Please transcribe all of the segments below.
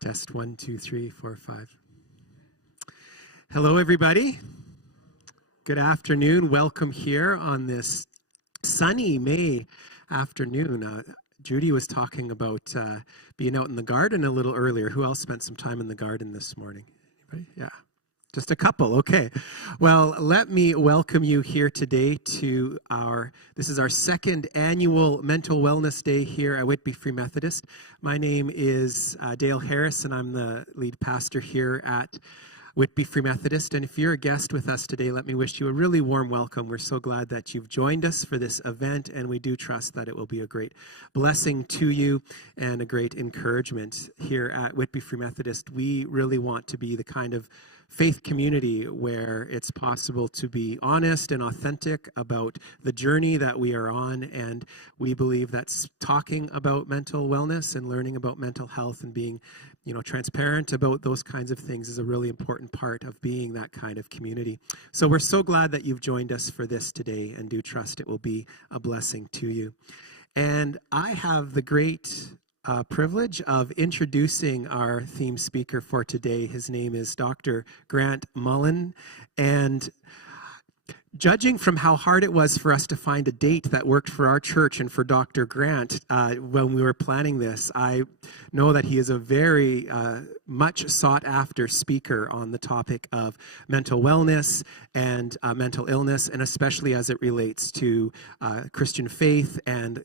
Test 1, 2, 3, 4, 5. Hello, everybody. Good afternoon. Welcome here on this sunny May afternoon. Judy was talking about being out in the garden a little earlier. Who else spent some time in the garden this morning? Anybody? Yeah. Just a couple, okay. Well, let me welcome you here today to this is our second annual Mental Wellness Day here at Whitby Free Methodist. My name is Dale Harris, and I'm the lead pastor here at Whitby Free Methodist. And if you're a guest with us today, let me wish you a really warm welcome. We're so glad that you've joined us for this event, and we do trust that it will be a great blessing to you and a great encouragement here at Whitby Free Methodist. We really want to be the kind of faith community where it's possible to be honest and authentic about the journey that we are on, and we believe that talking about mental wellness and learning about mental health and being transparent about those kinds of things is a really important part of being that kind of community. So we're so glad that you've joined us for this today, and do trust it will be a blessing to you. And I have the great privilege of introducing our theme speaker for today. His name is Dr. Grant Mullen, and judging from how hard it was for us to find a date that worked for our church and for Dr. Grant when we were planning this, I know that he is a very much sought-after speaker on the topic of mental wellness and mental illness, and especially as it relates to Christian faith and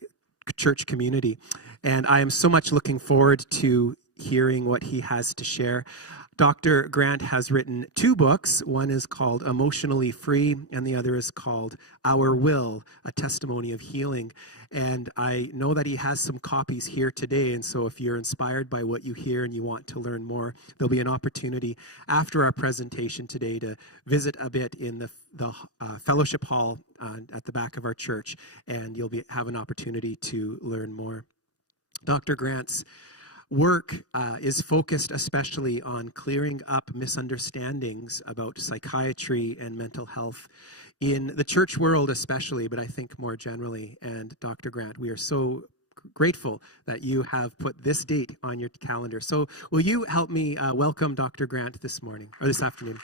church community. And I am so much looking forward to hearing what he has to share. Dr. Grant has written 2 books. One is called Emotionally Free, and the other is called Our Will, A Testimony of Healing. And I know that he has some copies here today, and so if you're inspired by what you hear and you want to learn more, there'll be an opportunity after our presentation today to visit a bit in the fellowship hall at the back of our church, and you'll have an opportunity to learn more. Dr. Grant's work is focused especially on clearing up misunderstandings about psychiatry and mental health in the church world especially, but I think more generally. And Dr. Grant, we are so grateful that you have put this date on your calendar. So will you help me welcome Dr. Grant this morning, or this afternoon?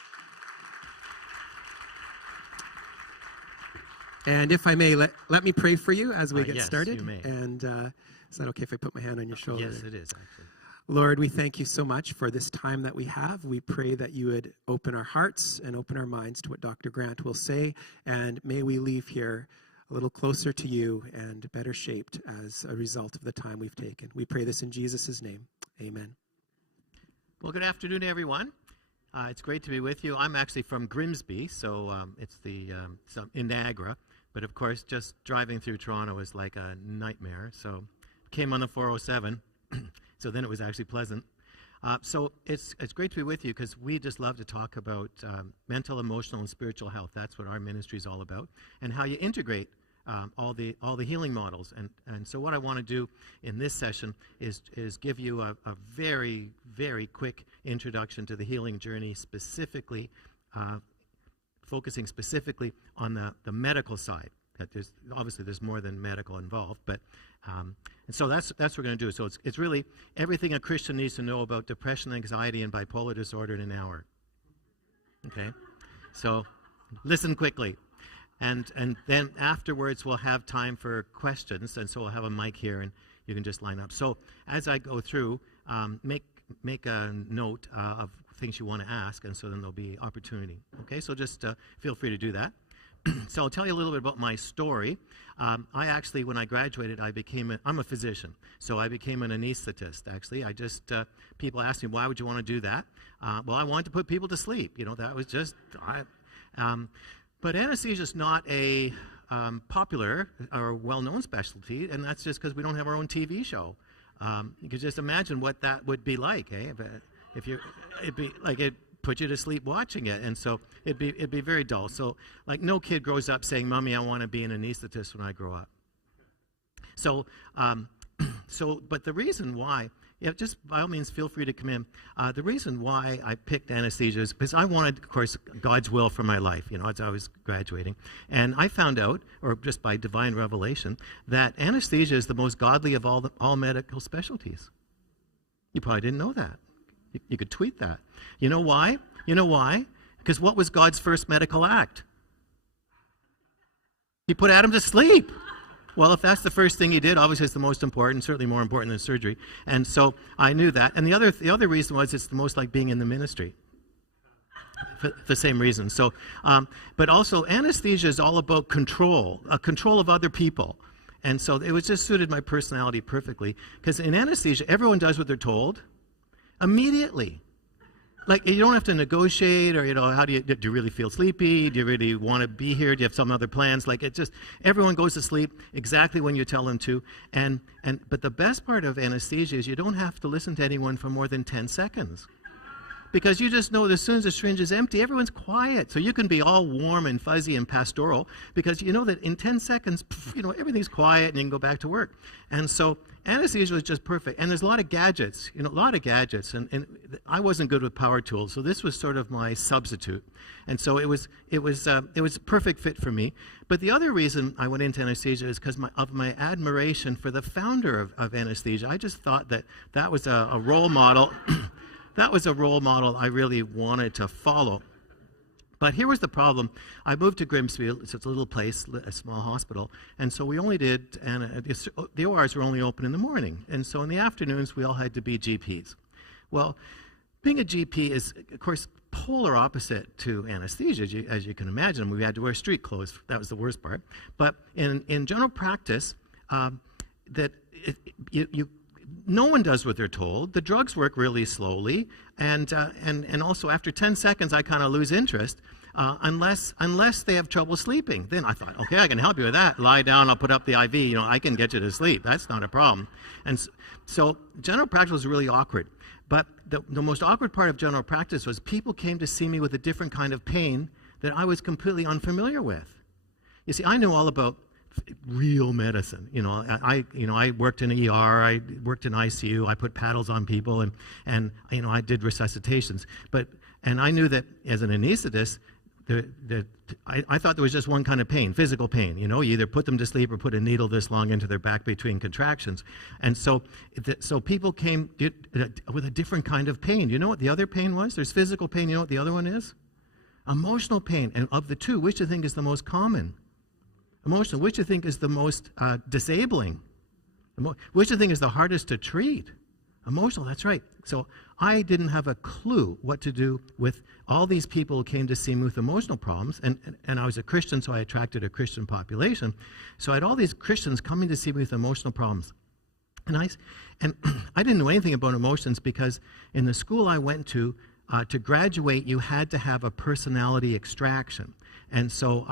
And if I may, let me pray for you as we get started. You may. And is that okay if I put my hand on your shoulder? Yes, it is, actually. Lord, we thank you so much for this time that we have. We pray that you would open our hearts and open our minds to what Dr. Grant will say, and may we leave here a little closer to you and better shaped as a result of the time we've taken. We pray this in Jesus' name. Amen. Well, good afternoon, everyone. It's great to be with you. I'm actually from Grimsby, so it's in Niagara. But, of course, just driving through Toronto is like a nightmare. So came on the 407, so then it was actually pleasant. So it's great to be with you because we just love to talk about mental, emotional, and spiritual health. That's what our ministry is all about, and how you integrate all the healing models. And so what I want to do in this session is give you a very, very quick introduction to the healing journey, specifically focusing specifically on the medical side. That there's more than medical involved, but and so that's what we're going to do. So it's really everything a Christian needs to know about depression, anxiety, and bipolar disorder in an hour. Okay, so listen quickly, and then afterwards we'll have time for questions, and so we'll have a mic here, and you can just line up. So as I go through, make a note of things you want to ask, and so then there'll be opportunity. Okay, so just feel free to do that. So I'll tell you a little bit about my story. I actually, when I graduated, I'm a physician, so I became an anesthetist, actually. People ask me, why would you want to do that? Well, I wanted to put people to sleep. That was just, but anesthesia is not a popular or well-known specialty, and that's just because we don't have our own TV show. You could just imagine what that would be like, eh? It'd be like it put you to sleep watching it, and so it'd be very dull. So, like, no kid grows up saying, "Mommy, I want to be an anesthetist when I grow up." So, but the reason why, just by all means, feel free to come in. The reason why I picked anesthesia is because I wanted, of course, God's will for my life. As I was graduating, and I found out, or just by divine revelation, that anesthesia is the most godly of all medical specialties. You probably didn't know that. You could tweet that. You know why? You know why? Because what was God's first medical act? He put Adam to sleep. Well, if that's the first thing he did, obviously it's the most important, certainly more important than surgery. And so I knew that. And the other reason was it's the most like being in the ministry. For the same reason. So, but also anesthesia is all about control of other people. And so it was just suited my personality perfectly. Because in anesthesia, everyone does what they're told immediately. Like, you don't have to negotiate, or, do you really feel sleepy? Do you really want to be here? Do you have some other plans? Like, everyone goes to sleep exactly when you tell them to. But the best part of anesthesia is you don't have to listen to anyone for more than 10 seconds. Because you just know that as soon as the syringe is empty, everyone's quiet. So you can be all warm and fuzzy and pastoral because you know that in 10 seconds, everything's quiet and you can go back to work. And so anesthesia was just perfect. And there's a lot of gadgets, And I wasn't good with power tools, so this was sort of my substitute. And so it was a perfect fit for me. But the other reason I went into anesthesia is because of my admiration for the founder of anesthesia. I just thought that was a role model. That was a role model I really wanted to follow. But here was the problem. I moved to Grimsby. It's a little place, a small hospital. And so we only did, and the ORs were only open in the morning. And so in the afternoons, we all had to be GPs. Well, being a GP is, of course, polar opposite to anesthesia, as you can imagine. We had to wear street clothes. That was the worst part. But in general practice, no one does what they're told. The drugs work really slowly, and also after 10 seconds, I kind of lose interest, unless they have trouble sleeping. Then I thought, okay, I can help you with that. Lie down, I'll put up the IV. I can get you to sleep. That's not a problem. And so general practice was really awkward. But the most awkward part of general practice was people came to see me with a different kind of pain that I was completely unfamiliar with. You see, I knew all about real medicine. I worked in ER, I worked in ICU, I put paddles on people, and I did resuscitations. And I knew that as an anesthetist, I thought there was just one kind of pain, physical pain. You either put them to sleep or put a needle this long into their back between contractions. And so people came with a different kind of pain. You know what the other pain was? There's physical pain. You know what the other one is? Emotional pain. And of the two, which do you think is the most common? Emotional. Which do you think is the most disabling? Which do you think is the hardest to treat? Emotional, that's right. So I didn't have a clue what to do with all these people who came to see me with emotional problems. And I was a Christian, so I attracted a Christian population. So I had all these Christians coming to see me with emotional problems. And I didn't know anything about emotions because in the school I went to graduate, you had to have a personality extraction. And so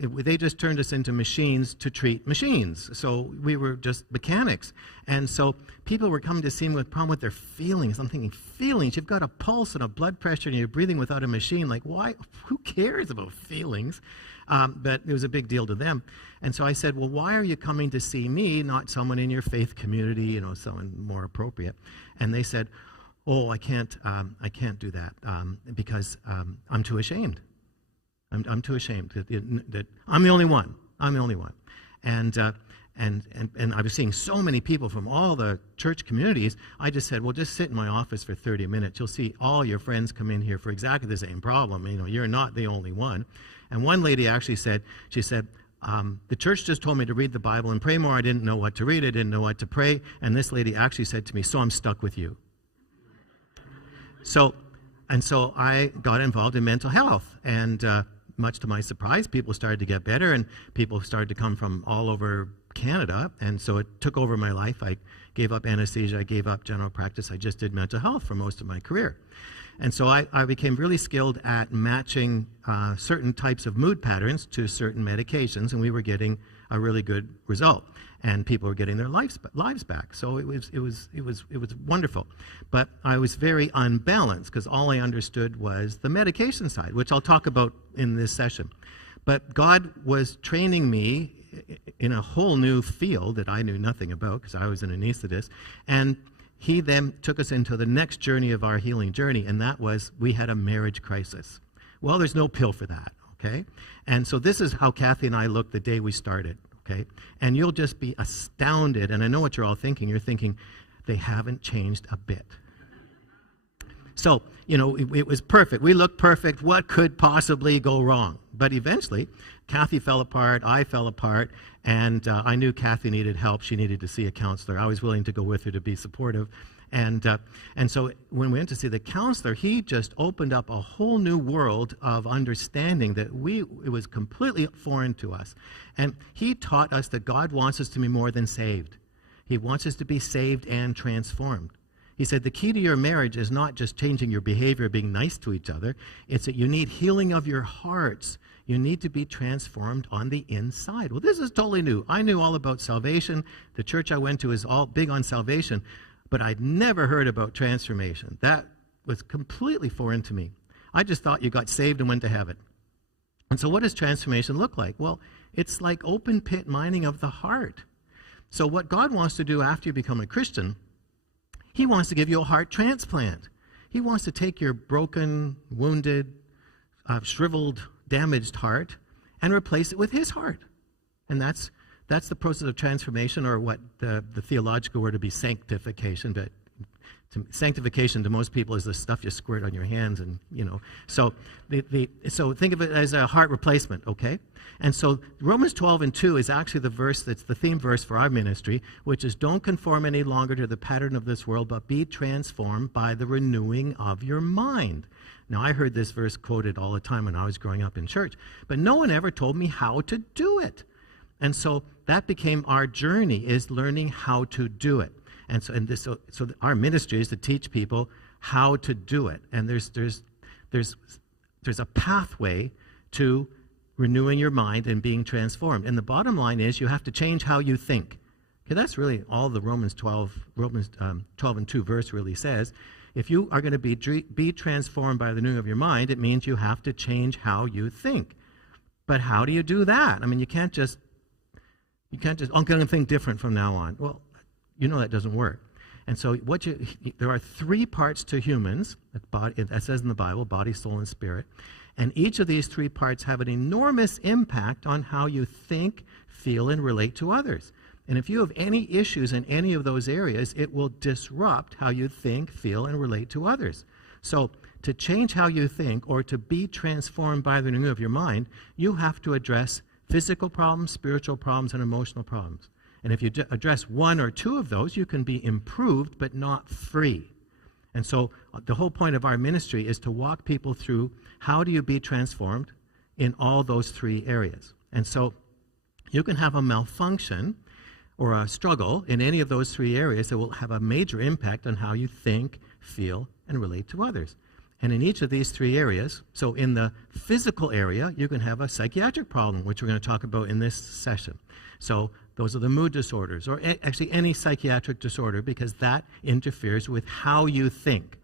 they just turned us into machines to treat machines. So we were just mechanics. And so people were coming to see me with a problem with their feelings. I'm thinking, feelings? You've got a pulse and a blood pressure and you're breathing without a machine. Like, why? Who cares about feelings? But it was a big deal to them. And so I said, well, why are you coming to see me, not someone in your faith community, someone more appropriate? And they said, oh, I can't do that because I'm too ashamed. I'm too ashamed that I'm the only one. I'm the only one. And I was seeing so many people from all the church communities. I just said, well, just sit in my office for 30 minutes. You'll see all your friends come in here for exactly the same problem. You're not the only one. And one lady actually said, the church just told me to read the Bible and pray more. I didn't know what to read. I didn't know what to pray. And this lady actually said to me, so I'm stuck with you. So I got involved in mental health, and much to my surprise, people started to get better, and people started to come from all over Canada, and so it took over my life. I gave up anesthesia, I gave up general practice, I just did mental health for most of my career. And so I became really skilled at matching certain types of mood patterns to certain medications, and we were getting a really good result. And people were getting their lives back. So it was wonderful. But I was very unbalanced because all I understood was the medication side, which I'll talk about in this session. But God was training me in a whole new field that I knew nothing about because I was an anesthetist. And he then took us into the next journey of our healing journey, and that was we had a marriage crisis. Well, there's no pill for that, okay? And so this is how Kathy and I looked the day we started. Okay? And you'll just be astounded, and I know what you're all thinking. You're thinking, they haven't changed a bit. So, it was perfect. We looked perfect. What could possibly go wrong? But eventually, Kathy fell apart, I fell apart, and I knew Kathy needed help. She needed to see a counselor. I was willing to go with her to be supportive. And so when we went to see the counselor, he just opened up a whole new world of understanding that it was completely foreign to us. And he taught us that God wants us to be more than saved. He wants us to be saved and transformed. He said the key to your marriage is not just changing your behavior, being nice to each other. It's that you need healing of your hearts. You need to be transformed on the inside. Well, this is totally new. I knew all about salvation. The church I went to is all big on salvation, but I'd never heard about transformation. That was completely foreign to me. I just thought you got saved and went to heaven. And so what does transformation look like? Well, it's like open pit mining of the heart. So what God wants to do after you become a Christian, he wants to give you a heart transplant. He wants to take your broken, wounded, shriveled, damaged heart and replace it with his heart. And that's the process of transformation, or what the theological word would be sanctification. But sanctification to most people is the stuff you squirt on your hands, and So so think of it as a heart replacement, okay? And so Romans 12:2 is actually the verse that's the theme verse for our ministry, which is, don't conform any longer to the pattern of this world, but be transformed by the renewing of your mind. Now, I heard this verse quoted all the time when I was growing up in church, but no one ever told me how to do it. And so that became our journey, is learning how to do it. And so our ministry is to teach people how to do it. And there's a pathway to renewing your mind and being transformed. And the bottom line is you have to change how you think. Okay, that's really all the Romans 12:2 verse really says. If you are going to be transformed by the renewing of your mind, it means you have to change how you think. But how do you do that? I mean, you can't just, I'm going to think different from now on. Well, that doesn't work. And so there are three parts to humans, that says in the Bible, body, soul, and spirit. And each of these three parts have an enormous impact on how you think, feel, and relate to others. And if you have any issues in any of those areas, it will disrupt how you think, feel, and relate to others. So to change how you think, or to be transformed by the renewing of your mind, you have to address physical problems, spiritual problems, and emotional problems. And if you address one or two of those, you can be improved but not free. And so the whole point of our ministry is to walk people through how do you be transformed in all those three areas. And so you can have a malfunction or a struggle in any of those three areas that will have a major impact on how you think, feel, and relate to others. And in each of these three areas, so in the physical area, you can have a psychiatric problem, which we're going to talk about in this session. So those are the mood disorders, or actually any psychiatric disorder, because that interferes with how you think.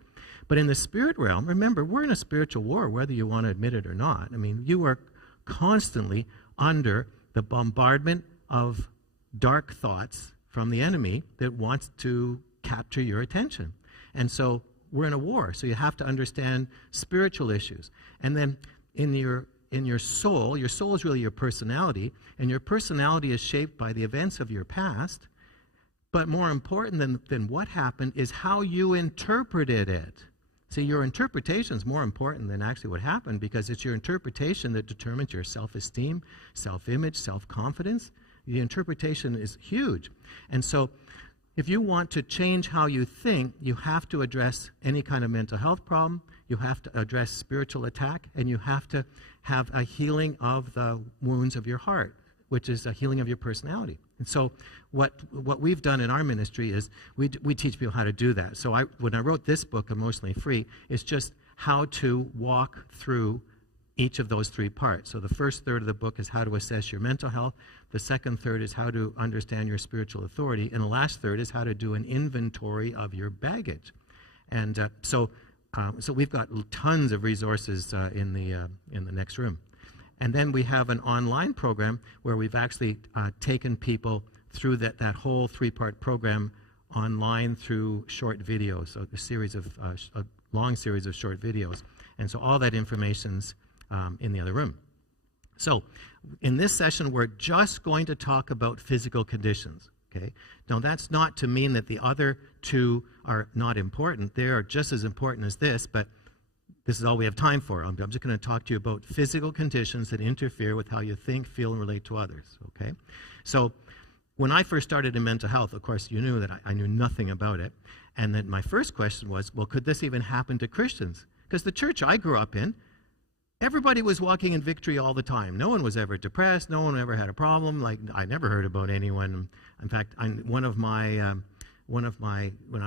But in the spirit realm, remember, we're in a spiritual war, whether you want to admit it or not. I mean, you are constantly under the bombardment of dark thoughts from the enemy that wants to capture your attention. And so we're in a war, so you have to understand spiritual issues. And then in your soul is really your personality, and your personality is shaped by the events of your past. But more important than what happened is how you interpreted it. See, your interpretation is more important than actually what happened, because it's your interpretation that determines your self-esteem, self-image, self-confidence. The interpretation is huge. And so if you want to change how you think, you have to address any kind of mental health problem, you have to address spiritual attack, and you have to have a healing of the wounds of your heart, which is a healing of your personality. And so what we've done in our ministry is we teach people how to do that. So when I wrote this book, Emotionally Free, it's just how to walk through each of those three parts. So the first third of the book is how to assess your mental health. The second third is how to understand your spiritual authority. And the last third is how to do an inventory of your baggage. And so we've got tons of resources in the next room. And then we have an online program where we've actually taken people through that whole three-part program online through short videos, so a long series of short videos. And so all that information's in the other room. So in this session, we're just going to talk about physical conditions. Okay? Now, that's not to mean that the other two are not important. They are just as important as this, but this is all we have time for. I'm just going to talk to you about physical conditions that interfere with how you think, feel, and relate to others. Okay? So when I first started in mental health, of course, you knew that I knew nothing about it. And then my first question was, well, could this even happen to Christians? Because the church I grew up in, everybody was walking in victory all the time. No one was ever depressed. No one ever had a problem. Like, I never heard about anyone. In fact, when I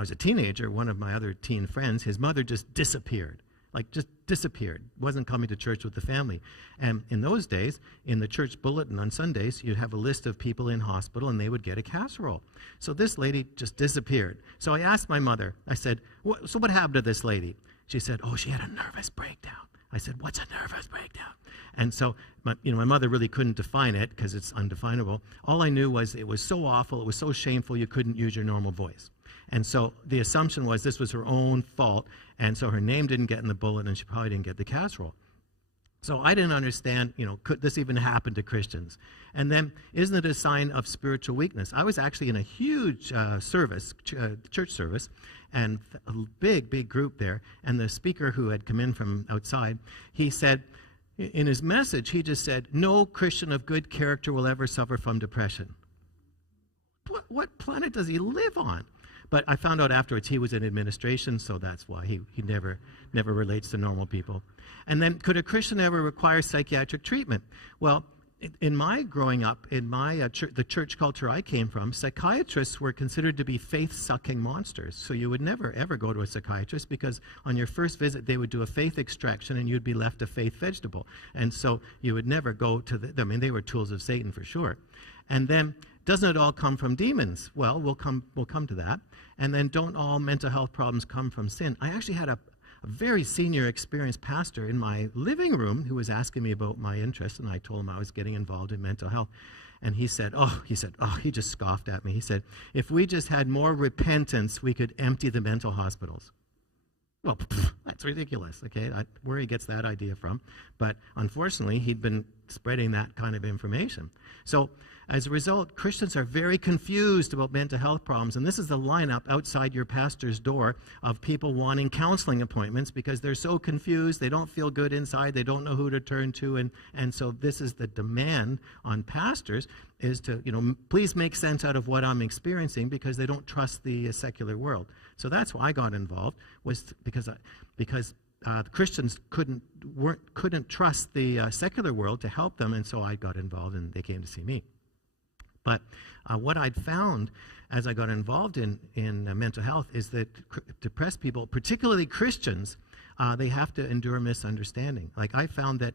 was a teenager, one of my other teen friends, his mother just disappeared. Like, just disappeared. Wasn't coming to church with the family. And in those days, in the church bulletin on Sundays, you'd have a list of people in hospital, and they would get a casserole. So this lady just disappeared. So I asked my mother, I said, so what happened to this lady? She said, oh, she had a nervous breakdown. I said, what's a nervous breakdown? And so, my mother really couldn't define it because it's undefinable. All I knew was it was so awful, it was so shameful, you couldn't use your normal voice. And so the assumption was this was her own fault, and so her name didn't get in the bulletin, and she probably didn't get the casserole. So I didn't understand, could this even happen to Christians? And then, isn't it a sign of spiritual weakness? I was actually in a huge church service, and a big group there, and the speaker who had come in from outside, he said, in his message, he just said, no Christian of good character will ever suffer from depression. What planet does he live on? But I found out afterwards he was in administration, so that's why he never relates to normal people. And then, could a Christian ever require psychiatric treatment? Well, in my growing up, in my the church culture I came from, psychiatrists were considered to be faith-sucking monsters. So you would never, ever go to a psychiatrist because on your first visit, they would do a faith extraction and you'd be left a faith vegetable. And so you would never go to them. I mean, they were tools of Satan for sure. And then, doesn't it all come from demons? Well, we'll come to that. And then, don't all mental health problems come from sin? I actually had a very senior experienced pastor in my living room who was asking me about my interest, and I told him I was getting involved in mental health. And he just scoffed at me. He said, if we just had more repentance, we could empty the mental hospitals. Well, that's ridiculous, okay? Where he gets that idea from. But unfortunately, he'd been spreading that kind of information. So as a result, Christians are very confused about mental health problems. And this is the lineup outside your pastor's door of people wanting counseling appointments because they're so confused. They don't feel good inside. They don't know who to turn to. And so this is the demand on pastors is to, please make sense out of what I'm experiencing because they don't trust the secular world. So that's why I got involved, was because the Christians couldn't trust the secular world to help them, and so I got involved, and they came to see me. But what I'd found as I got involved in mental health is that depressed people, particularly Christians, they have to endure misunderstanding. Like, I found that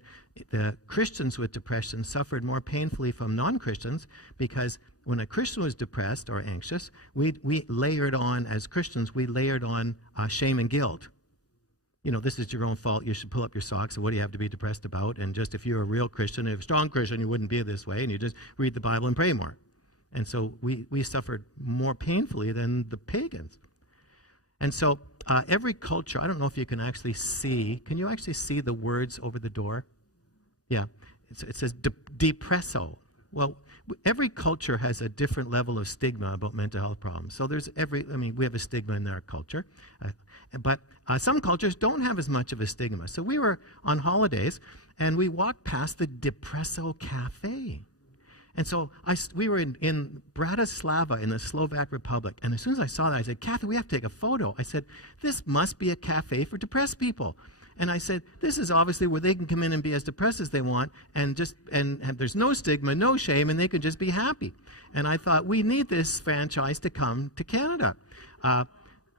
the Christians with depression suffered more painfully from non-Christians because when a Christian was depressed or anxious, we layered on, as Christians, we layered on shame and guilt. This is your own fault. You should pull up your socks. And what do you have to be depressed about? And just if you're a real Christian, if a strong Christian, you wouldn't be this way. And you just read the Bible and pray more. And so we suffered more painfully than the pagans. And so every culture, I don't know if you can actually see. Can you actually see the words over the door? Yeah. It says depresso. Well, every culture has a different level of stigma about mental health problems. So we have a stigma in our culture. But some cultures don't have as much of a stigma. So we were on holidays, and we walked past the Depresso Cafe. And so we were in Bratislava in the Slovak Republic. And as soon as I saw that, I said, Kathy, we have to take a photo. I said, this must be a cafe for depressed people. And I said, this is obviously where they can come in and be as depressed as they want, and there's no stigma, no shame, and they can just be happy. And I thought, we need this franchise to come to Canada.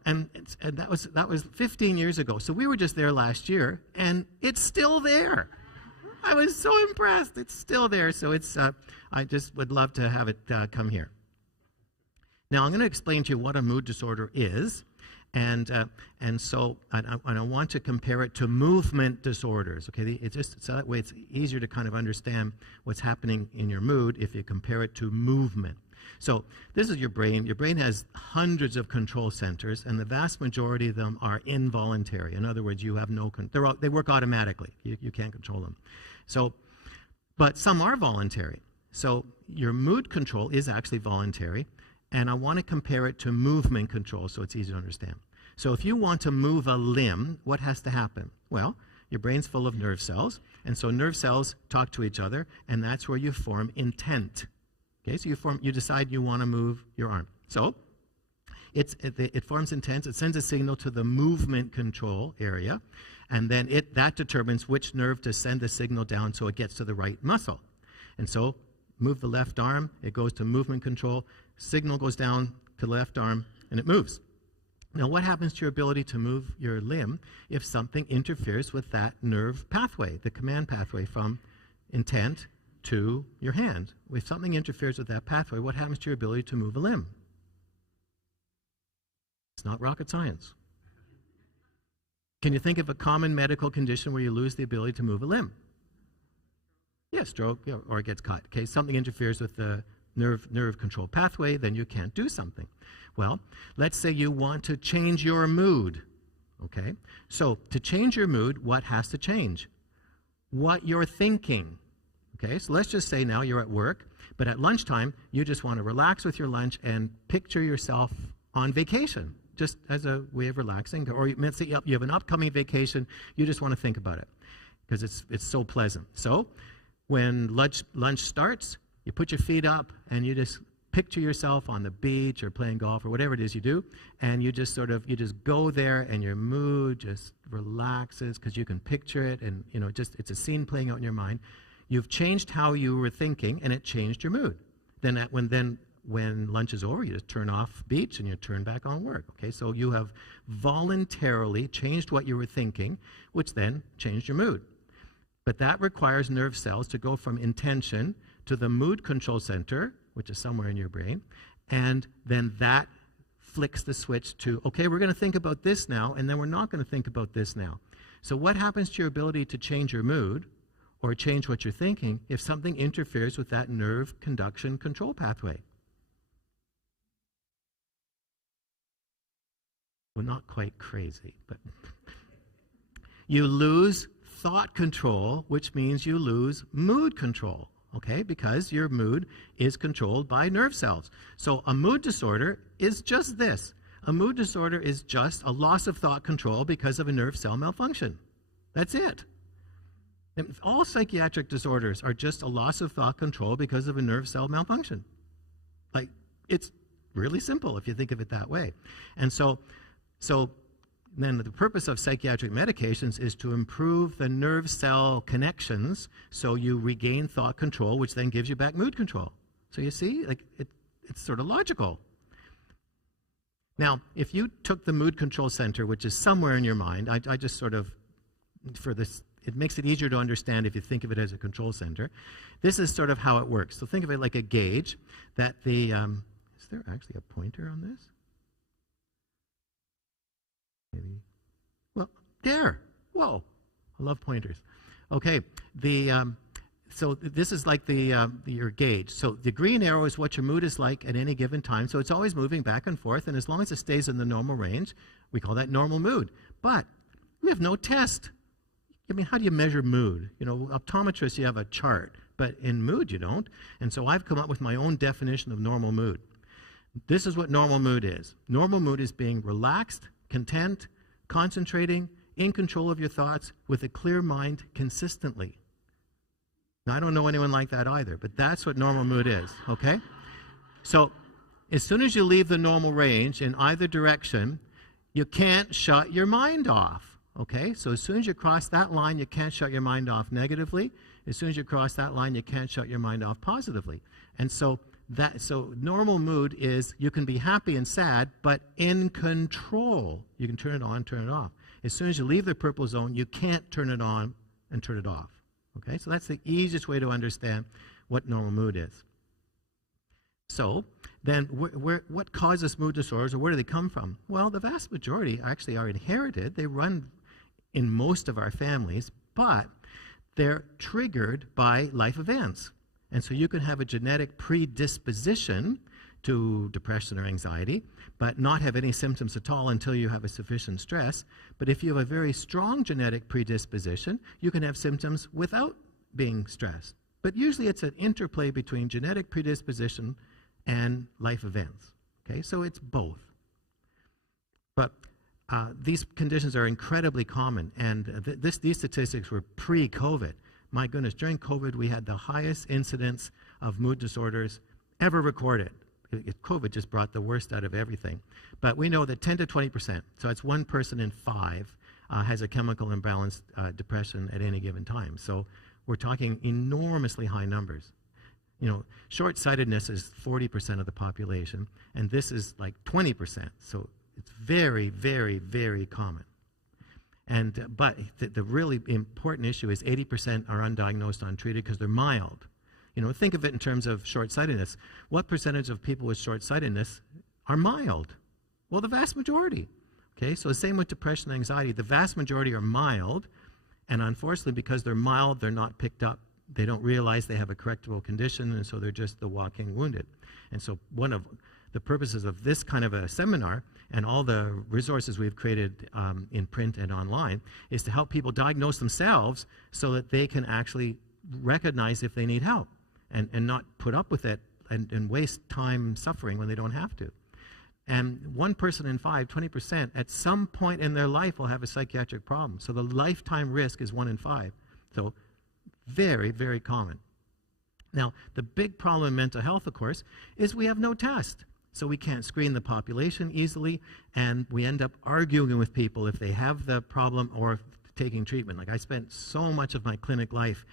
And that was 15 years ago. So we were just there last year, and it's still there. I was so impressed. It's still there. So I just would love to have it come here. Now, I'm going to explain to you what a mood disorder is. And so I want to compare it to movement disorders. Okay, so that way it's easier to kind of understand what's happening in your mood if you compare it to movement. So this is your brain. Your brain has hundreds of control centers, and the vast majority of them are involuntary. In other words, you have they work automatically. You can't control them. So, but some are voluntary. So your mood control is actually voluntary. and I want to compare it to movement control so it's easy to understand. So if you want to move a limb, what has to happen? Well, your brain's full of nerve cells, and so nerve cells talk to each other, and that's where you form intent. Okay, so you decide you want to move your arm. So it forms intent, it sends a signal to the movement control area, and then that determines which nerve to send the signal down so it gets to the right muscle. And so move the left arm, it goes to movement control, signal goes down to the left arm, and it moves. Now, what happens to your ability to move your limb if something interferes with that nerve pathway, the command pathway from intent to your hand? If something interferes with that pathway, what happens to your ability to move a limb? It's not rocket science. Can you think of a common medical condition where you lose the ability to move a limb? Yeah, stroke, or it gets cut. Okay, something interferes with the nerve control pathway, then you can't do something. Well, let's say you want to change your mood. Okay, so to change your mood, what has to change? What you're thinking. Okay, so let's just say now you're at work, but at lunchtime, you just want to relax with your lunch and picture yourself on vacation, just as a way of relaxing. Or let's say you have an upcoming vacation, you just want to think about it because it's so pleasant. So when lunch starts, you put your feet up and you just picture yourself on the beach or playing golf or whatever it is you do, and you just go there and your mood just relaxes because you can picture it, and it's a scene playing out in your mind. You've changed how you were thinking, and it changed your mood. Then when lunch is over, you just turn off beach and you turn back on work. Okay, so you have voluntarily changed what you were thinking, which then changed your mood. But that requires nerve cells to go from intention to the mood control center, which is somewhere in your brain, and then that flicks the switch to, okay, we're going to think about this now, and then we're not going to think about this now. So what happens to your ability to change your mood or change what you're thinking if something interferes with that nerve conduction control pathway? Well, not quite crazy, but you lose thought control, which means you lose mood control. Okay, because your mood is controlled by nerve cells. So a mood disorder is just this. A mood disorder is just a loss of thought control because of a nerve cell malfunction. That's it. And all psychiatric disorders are just a loss of thought control because of a nerve cell malfunction. Like, it's really simple if you think of it that way. And so then the purpose of psychiatric medications is to improve the nerve cell connections so you regain thought control, which then gives you back mood control. So you see, like it's sort of logical. Now, if you took the mood control center, which is somewhere in your mind, I just sort of, for this, it makes it easier to understand if you think of it as a control center. This is sort of how it works. So think of it like a gauge that is there actually a pointer on this? Maybe. Well, there. Whoa. I love pointers. Okay. So this is like your gauge. So the green arrow is what your mood is like at any given time. So it's always moving back and forth. And as long as it stays in the normal range, we call that normal mood. But we have no test. I mean, how do you measure mood? Optometrists, you have a chart. But in mood, you don't. And so I've come up with my own definition of normal mood. This is what normal mood is. Normal mood is being relaxed, content, concentrating, in control of your thoughts, with a clear mind consistently. Now, I don't know anyone like that either, but that's what normal mood is, okay? So as soon as you leave the normal range in either direction, you can't shut your mind off, okay? So as soon as you cross that line, you can't shut your mind off negatively. As soon as you cross that line, you can't shut your mind off positively. And so normal mood is you can be happy and sad, but in control. You can turn it on, turn it off. As soon as you leave the purple zone, you can't turn it on and turn it off. Okay, so that's the easiest way to understand what normal mood is. So then what causes mood disorders, or where do they come from? Well, the vast majority actually are inherited. They run in most of our families, but they're triggered by life events. And so you can have a genetic predisposition to depression or anxiety, but not have any symptoms at all until you have a sufficient stress. But if you have a very strong genetic predisposition, you can have symptoms without being stressed. But usually it's an interplay between genetic predisposition and life events. Okay, so it's both. But these conditions are incredibly common, and these statistics were pre-COVID. My goodness, during COVID, we had the highest incidence of mood disorders ever recorded. COVID just brought the worst out of everything. But we know that 10 to 20%, so it's 1 person in 5, has a chemical imbalance depression at any given time. So we're talking enormously high numbers. You know, short-sightedness is 40% of the population, and this is like 20%. So it's very, very, very common. And but the really important issue is 80% are undiagnosed, untreated because they're mild. You know, think of it in terms of short-sightedness. What percentage of people with short-sightedness are mild? Well, the vast majority. Okay, so the same with depression and anxiety. The vast majority are mild, and unfortunately, because they're mild, they're not picked up. They don't realize they have a correctable condition, and so they're just the walking wounded. And so one of the purposes of this kind of a seminar and all the resources we've created in print and online is to help people diagnose themselves so that they can actually recognize if they need help and not put up with it and waste time suffering when they don't have to. And 1 person in 5, 20%, at some point in their life will have a psychiatric problem. So the lifetime risk is 1 in 5. So very, very common. Now, the big problem in mental health, of course, is we have no test. So we can't screen the population easily, and we end up arguing with people if they have the problem or taking treatment. Like I spent so much of my clinic life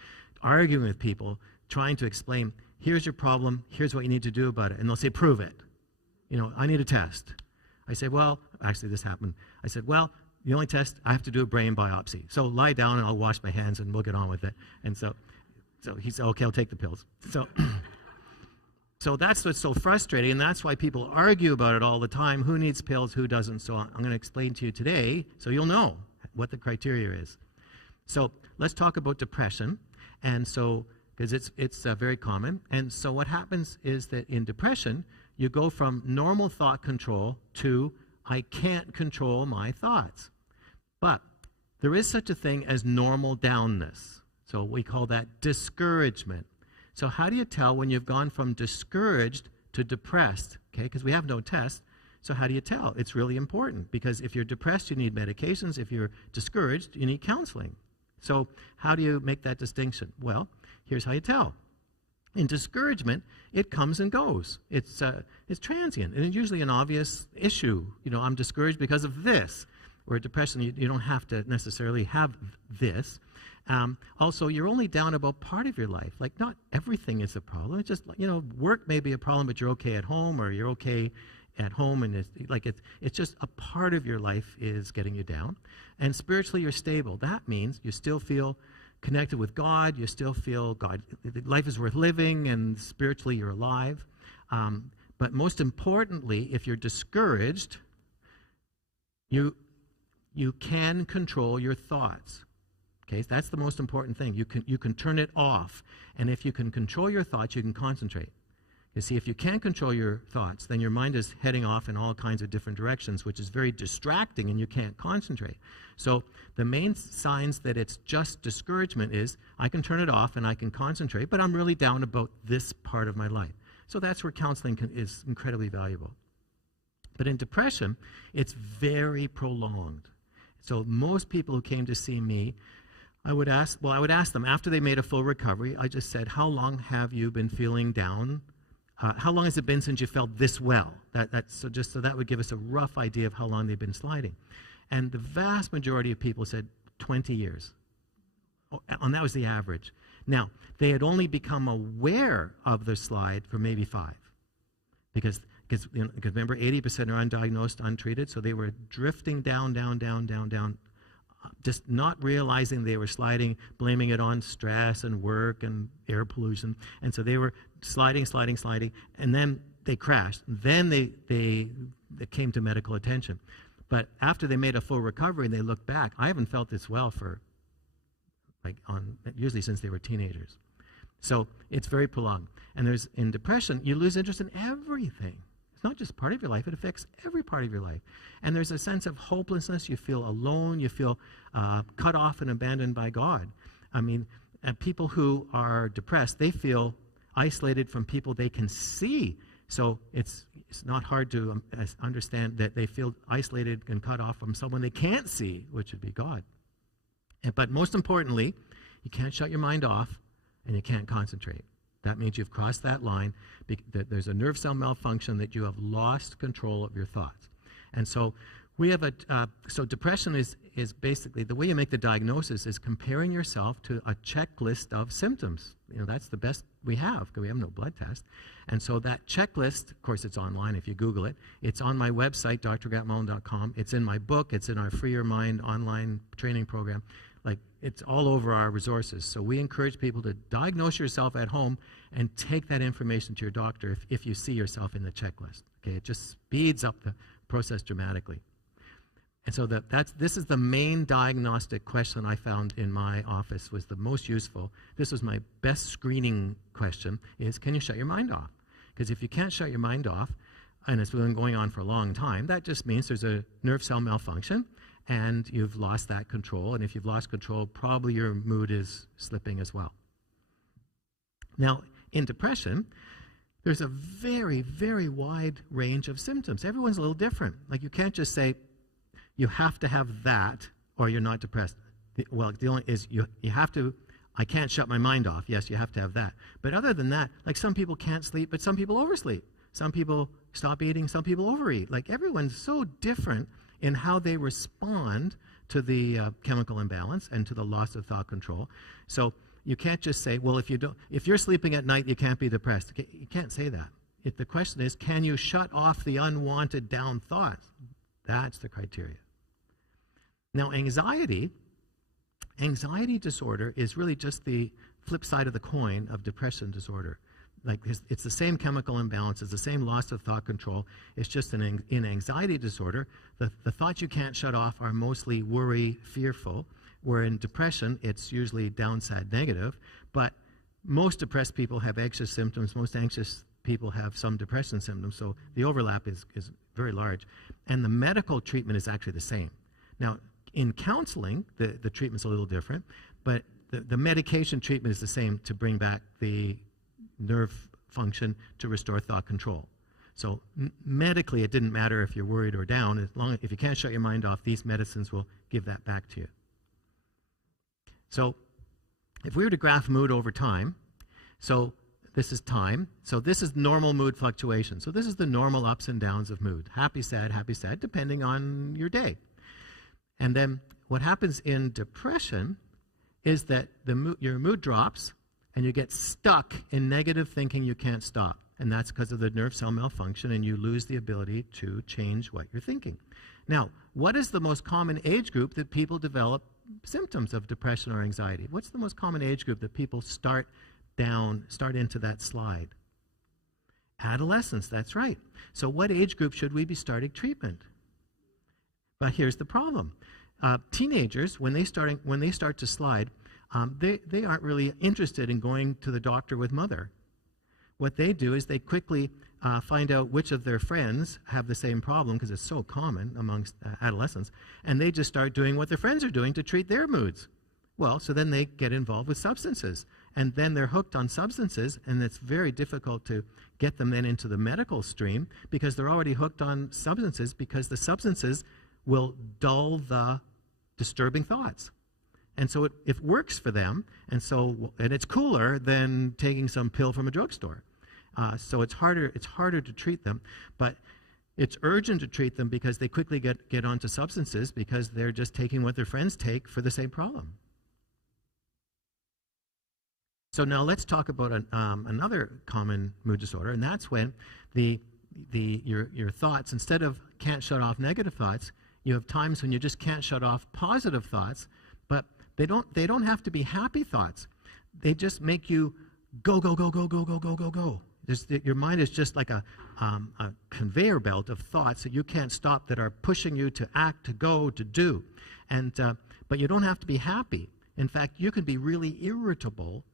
arguing with people, trying to explain, here's your problem, here's what you need to do about it. And they'll say, prove it. You know, I need a test. I say, well, actually this happened. I said, well, the only test, I have to do a brain biopsy. So lie down and I'll wash my hands and we'll get on with it. And so he said, okay, I'll take the pills. So that's what's so frustrating, and that's why people argue about it all the time. Who needs pills, who doesn't? So I'm going to explain to you today so you'll know what the criteria is. So let's talk about depression, and so because it's very common. And so what happens is that in depression, you go from normal thought control to I can't control my thoughts. But there is such a thing as normal downness. So we call that discouragement. So how do you tell when you've gone from discouraged to depressed? Okay, because we have no test. So how do you tell? It's really important because if you're depressed, you need medications. If you're discouraged, you need counseling. So how do you make that distinction? Well, here's how you tell. In discouragement, it comes and goes. It's transient, and it's usually an obvious issue. You know, I'm discouraged because of this. Where depression, you don't have to necessarily have this. Also, you're only down about part of your life. Like, not everything is a problem. It's just, you know, work may be a problem, but you're okay at home, or you're okay at home, and it's just a part of your life is getting you down. And spiritually, you're stable. That means you still feel connected with God. You still feel God. Life is worth living, and spiritually, you're alive. But most importantly, if you're discouraged, you can control your thoughts. Okay, that's the most important thing. You can turn it off. And if you can control your thoughts, you can concentrate. You see, if you can't control your thoughts, then your mind is heading off in all kinds of different directions, which is very distracting, and you can't concentrate. So the main signs that it's just discouragement is I can turn it off and I can concentrate, but I'm really down about this part of my life. So that's where counseling is incredibly valuable. But in depression, it's very prolonged. So most people who came to see me, I would ask them after they made a full recovery. I just said, how long have you been feeling down? How long has it been since you felt this well? So that would give us a rough idea of how long they've been sliding. And the vast majority of people said 20 years. And that was the average. Now, they had only become aware of the slide for maybe 5. Because remember, 80% are undiagnosed, untreated, so they were drifting down, just not realizing they were sliding, blaming it on stress and work and air pollution. And so they were sliding, and then they crashed. Then they came to medical attention. But after they made a full recovery and they looked back, I haven't felt this well for, usually since they were teenagers. So it's very prolonged. And in depression, you lose interest in everything. It's not just part of your life, it affects every part of your life. And there's a sense of hopelessness. You feel alone. You feel cut off and abandoned by God. I mean, people who are depressed, they feel isolated from people they can see So it's not hard to understand that they feel isolated and cut off from someone they can't see, which would be God. But most importantly, you can't shut your mind off and you can't concentrate. That means you've crossed that line, that there's a nerve cell malfunction, that you have lost control of your thoughts. And so we have so depression is basically, the way you make the diagnosis is comparing yourself to a checklist of symptoms. That's the best we have, because we have no blood test. And so that checklist, of course, it's online if you Google it. It's on my website, drgratmullen.com. It's in my book. It's in our Free Your Mind online training program. It's all over our resources. So we encourage people to diagnose yourself at home and take that information to your doctor if you see yourself in the checklist. Okay, it just speeds up the process dramatically. And so this is the main diagnostic question I found in my office, was the most useful. This was my best screening question, is can you shut your mind off? Because if you can't shut your mind off, and it's been going on for a long time, that just means there's a nerve cell malfunction, and you've lost that control. And if you've lost control, probably your mood is slipping as well. Now, in depression, there's a very, very wide range of symptoms. Everyone's a little different. You can't just say, you have to have that or you're not depressed. The only is you have to, I can't shut my mind off. Yes, you have to have that. But other than that, some people can't sleep, but some people oversleep. Some people stop eating, some people overeat. Everyone's so different in how they respond to the chemical imbalance and to the loss of thought control. So you can't just say, well, if you're sleeping at night, you can't be depressed. You can't say that. The question is, can you shut off the unwanted down thoughts? That's the criteria. Now, anxiety disorder is really just the flip side of the coin of depression disorder. It's the same chemical imbalance, it's the same loss of thought control. It's just in anxiety disorder, the thoughts you can't shut off are mostly worry, fearful, where in depression, it's usually downside negative. But most depressed people have anxious symptoms. Most anxious people have some depression symptoms. So the overlap is very large. And the medical treatment is actually the same. Now, in counseling, the treatment's a little different, but the medication treatment is the same to bring back the nerve function to restore thought control. So medically, it didn't matter if you're worried or down. If you can't shut your mind off, these medicines will give that back to you. So if we were to graph mood over time, so this is time. So this is normal mood fluctuation. So this is the normal ups and downs of mood. Happy, sad, depending on your day. And then what happens in depression is that your mood drops and you get stuck in negative thinking you can't stop. And that's because of the nerve cell malfunction, and you lose the ability to change what you're thinking. Now, what is the most common age group that people develop symptoms of depression or anxiety? What's the most common age group that people start into that slide? Adolescence, that's right. So what age group should we be starting treatment? But here's the problem. Teenagers, when they start to slide, they aren't really interested in going to the doctor with mother. What they do is they quickly find out which of their friends have the same problem, because it's so common amongst adolescents, and they just start doing what their friends are doing to treat their moods. Well, so then they get involved with substances, and then they're hooked on substances, and it's very difficult to get them then into the medical stream, because they're already hooked on substances, because the substances will dull the disturbing thoughts. And so it works for them, and it's cooler than taking some pill from a drugstore. So it's harder to treat them, but it's urgent to treat them because they quickly get onto substances, because they're just taking what their friends take for the same problem. So now let's talk about another common mood disorder, and that's when your thoughts, instead of can't shut off negative thoughts, you have times when you just can't shut off positive thoughts, but they don't have to be happy thoughts. They just make you go, go, go, go, go, go, go, go, go. Your mind is just like a conveyor belt of thoughts that you can't stop, that are pushing you to act, to go, to do. But you don't have to be happy. In fact, you can be really irritable,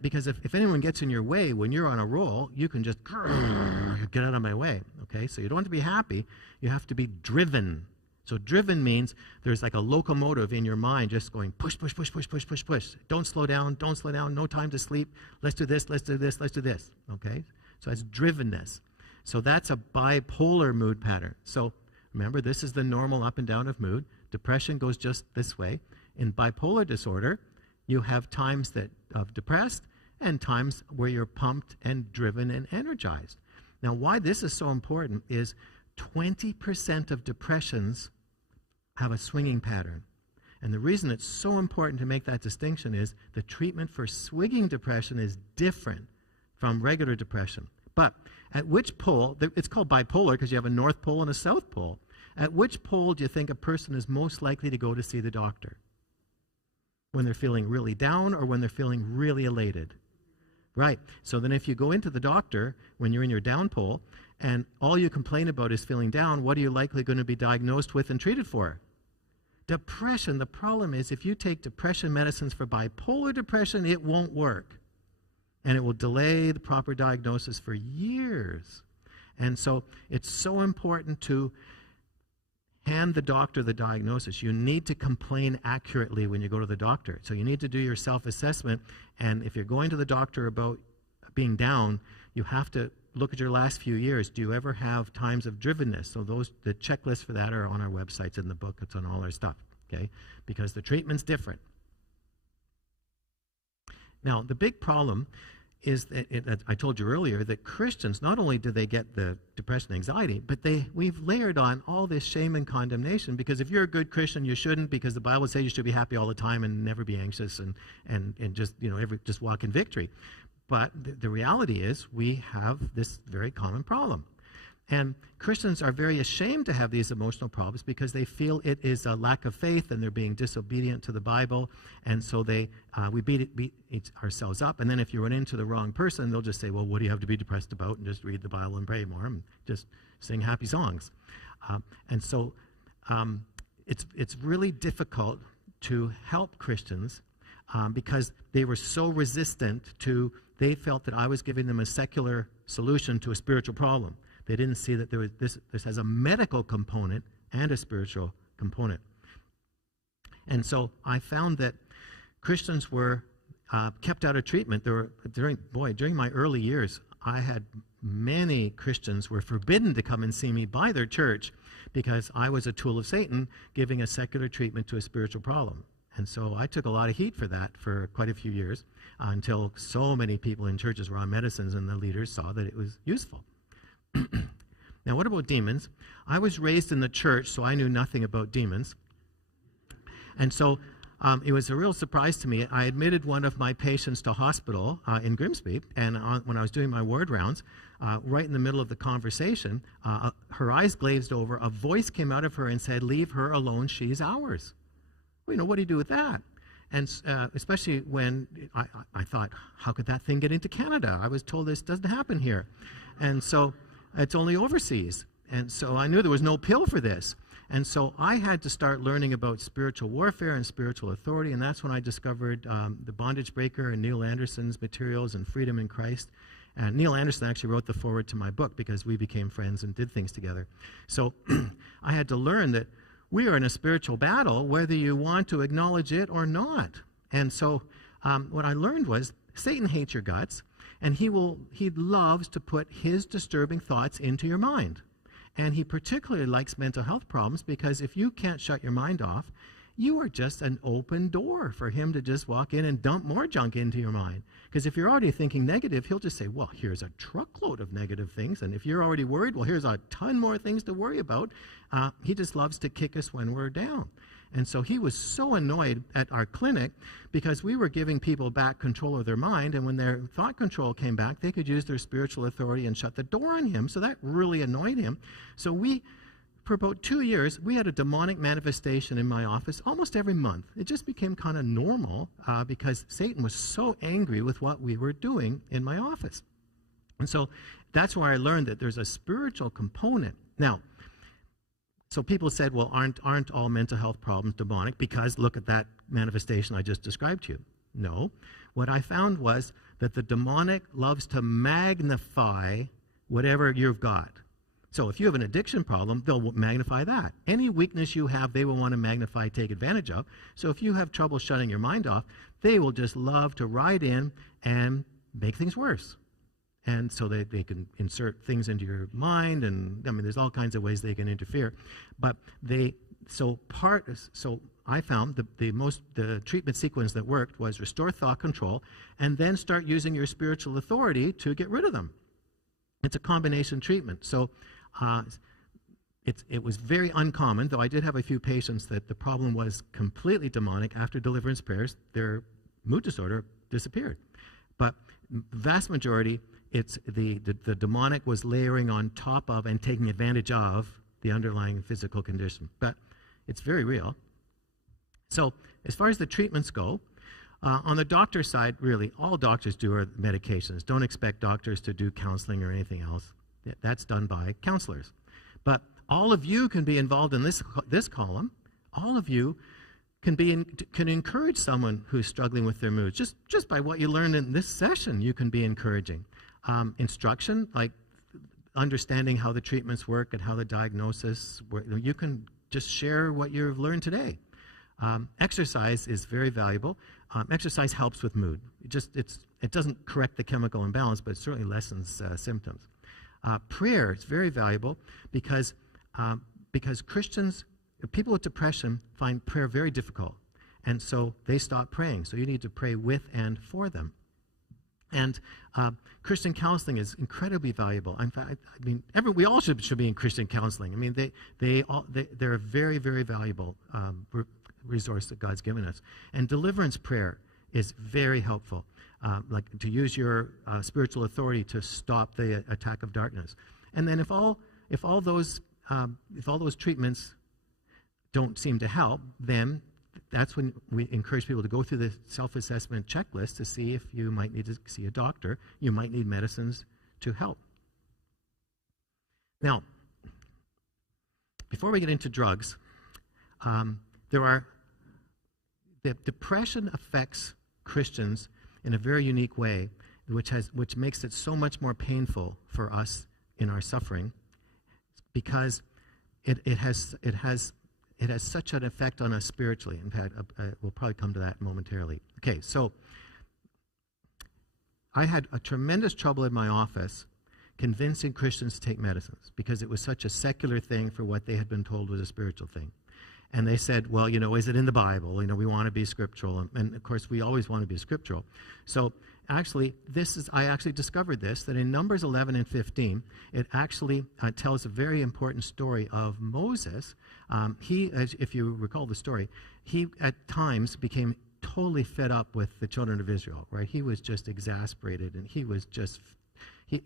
because if anyone gets in your way when you're on a roll, you can just get out of my way. Okay, so you don't have to be happy. You have to be driven. So driven means there's like a locomotive in your mind just going push, push, push, push, push, push, push. Don't slow down, no time to sleep. Let's do this, let's do this, let's do this. Okay? So that's drivenness. So that's a bipolar mood pattern. So remember, this is the normal up and down of mood. Depression goes just this way. In bipolar disorder, you have times of depressed and times where you're pumped and driven and energized. Now, why this is so important is 20% of depressions have a swinging pattern. And the reason it's so important to make that distinction is the treatment for swinging depression is different from regular depression. But at which pole, it's called bipolar because you have a north pole and a south pole. At which pole do you think a person is most likely to go to see the doctor? When they're feeling really down or when they're feeling really elated? Right. So then if you go into the doctor when you're in your down pole and all you complain about is feeling down, what are you likely going to be diagnosed with and treated for? Depression. The problem is if you take depression medicines for bipolar depression, it won't work. And it will delay the proper diagnosis for years. And so it's so important to hand the doctor the diagnosis. You need to complain accurately when you go to the doctor. So you need to do your self-assessment. And if you're going to the doctor about being down, you have to look at your last few years. Do you ever have times of drivenness? So the checklists for that are on our websites in the book. It's on all our stuff, okay? Because the treatment's different. Now, the big problem is that I told you earlier that Christians, not only do they get the depression and anxiety, but we've layered on all this shame and condemnation, because if you're a good Christian, you shouldn't, because the Bible says you should be happy all the time and never be anxious and just, just walk in victory. But the reality is we have this very common problem. And Christians are very ashamed to have these emotional problems because they feel it is a lack of faith and they're being disobedient to the Bible. And so we beat ourselves up. And then if you run into the wrong person, they'll just say, well, what do you have to be depressed about? And just read the Bible and pray more and just sing happy songs. And so it's really difficult to help Christians because they were so resistant they felt that I was giving them a secular solution to a spiritual problem. They didn't see that this has a medical component and a spiritual component. And so I found that Christians were kept out of treatment. During my early years, I had many Christians were forbidden to come and see me by their church because I was a tool of Satan giving a secular treatment to a spiritual problem. And so I took a lot of heat for that for quite a few years until so many people in churches were on medicines and the leaders saw that it was useful. Now, what about demons? I was raised in the church, so I knew nothing about demons. And so it was a real surprise to me. I admitted one of my patients to hospital in Grimsby, and when I was doing my ward rounds, right in the middle of the conversation, her eyes glazed over, a voice came out of her and said, "Leave her alone, she's ours." Well, what do you do with that? And especially when I thought, how could that thing get into Canada? I was told this doesn't happen here. And so it's only overseas. And so I knew there was no pill for this. And so I had to start learning about spiritual warfare and spiritual authority, and that's when I discovered the Bondage Breaker and Neil Anderson's materials and Freedom in Christ. And Neil Anderson actually wrote the foreword to my book because we became friends and did things together. So I had to learn that we are in a spiritual battle, whether you want to acknowledge it or not. And so what I learned was Satan hates your guts, and he loves to put his disturbing thoughts into your mind. And he particularly likes mental health problems because if you can't shut your mind off, you are just an open door for him to just walk in and dump more junk into your mind. Because if you're already thinking negative, he'll just say, well, here's a truckload of negative things. And if you're already worried, well, here's a ton more things to worry about. He just loves to kick us when we're down. And so he was so annoyed at our clinic because we were giving people back control of their mind, and when their thought control came back, they could use their spiritual authority and shut the door on him. So that really annoyed him. So for about 2 years, we had a demonic manifestation in my office almost every month. It just became kind of normal because Satan was so angry with what we were doing in my office. And so that's where I learned that there's a spiritual component. Now, so people said, well, aren't all mental health problems demonic? Because look at that manifestation I just described to you. No. What I found was that the demonic loves to magnify whatever you've got. So if you have an addiction problem, they'll magnify that. Any weakness you have, they will want to magnify, take advantage of. So if you have trouble shutting your mind off, they will just love to ride in and make things worse. And so they can insert things into your mind, and I mean, there's all kinds of ways they can interfere. But so I found the treatment sequence that worked was restore thought control, and then start using your spiritual authority to get rid of them. It's a combination treatment. So it was very uncommon, though I did have a few patients that the problem was completely demonic. After deliverance prayers, their mood disorder disappeared. But vast majority, it's the demonic was layering on top of and taking advantage of the underlying physical condition. But it's very real. So as far as the treatments go, on the doctor side, really, all doctors do are medications. Don't expect doctors to do counseling or anything else. That's done by counselors. But all of you can be involved in this column. All of you can encourage someone who's struggling with their mood. Just by what you learned in this session, you can be encouraging. Instruction, like understanding how the treatments work and how the diagnosis work. You can just share what you've learned today. Exercise is very valuable. Exercise helps with mood. It doesn't correct the chemical imbalance, but it certainly lessens symptoms. Prayer is very valuable because Christians, people with depression, find prayer very difficult, and so they stop praying. So you need to pray with and for them. And Christian counseling is incredibly valuable. In fact, I mean, we all should be in Christian counseling. I mean, they're a very, very valuable resource that God's given us. And deliverance prayer is very helpful, like to use your spiritual authority to stop the attack of darkness. And then if all those treatments don't seem to help, then that's when we encourage people to go through the self-assessment checklist to see if you might need to see a doctor. You might need medicines to help. Now, before we get into drugs, depression affects Christians in a very unique way, which makes it so much more painful for us in our suffering, because it has such an effect on us spiritually. In fact, we'll probably come to that momentarily. Okay, so I had a tremendous trouble in my office convincing Christians to take medicines because it was such a secular thing for what they had been told was a spiritual thing. And they said, well, is it in the Bible? We want to be scriptural. And of course, we always want to be scriptural. So actually, I actually discovered this, that in Numbers 11 and 15, it actually tells a very important story of Moses. If you recall the story, he at times became totally fed up with the children of Israel, right? He was just exasperated, and he was just he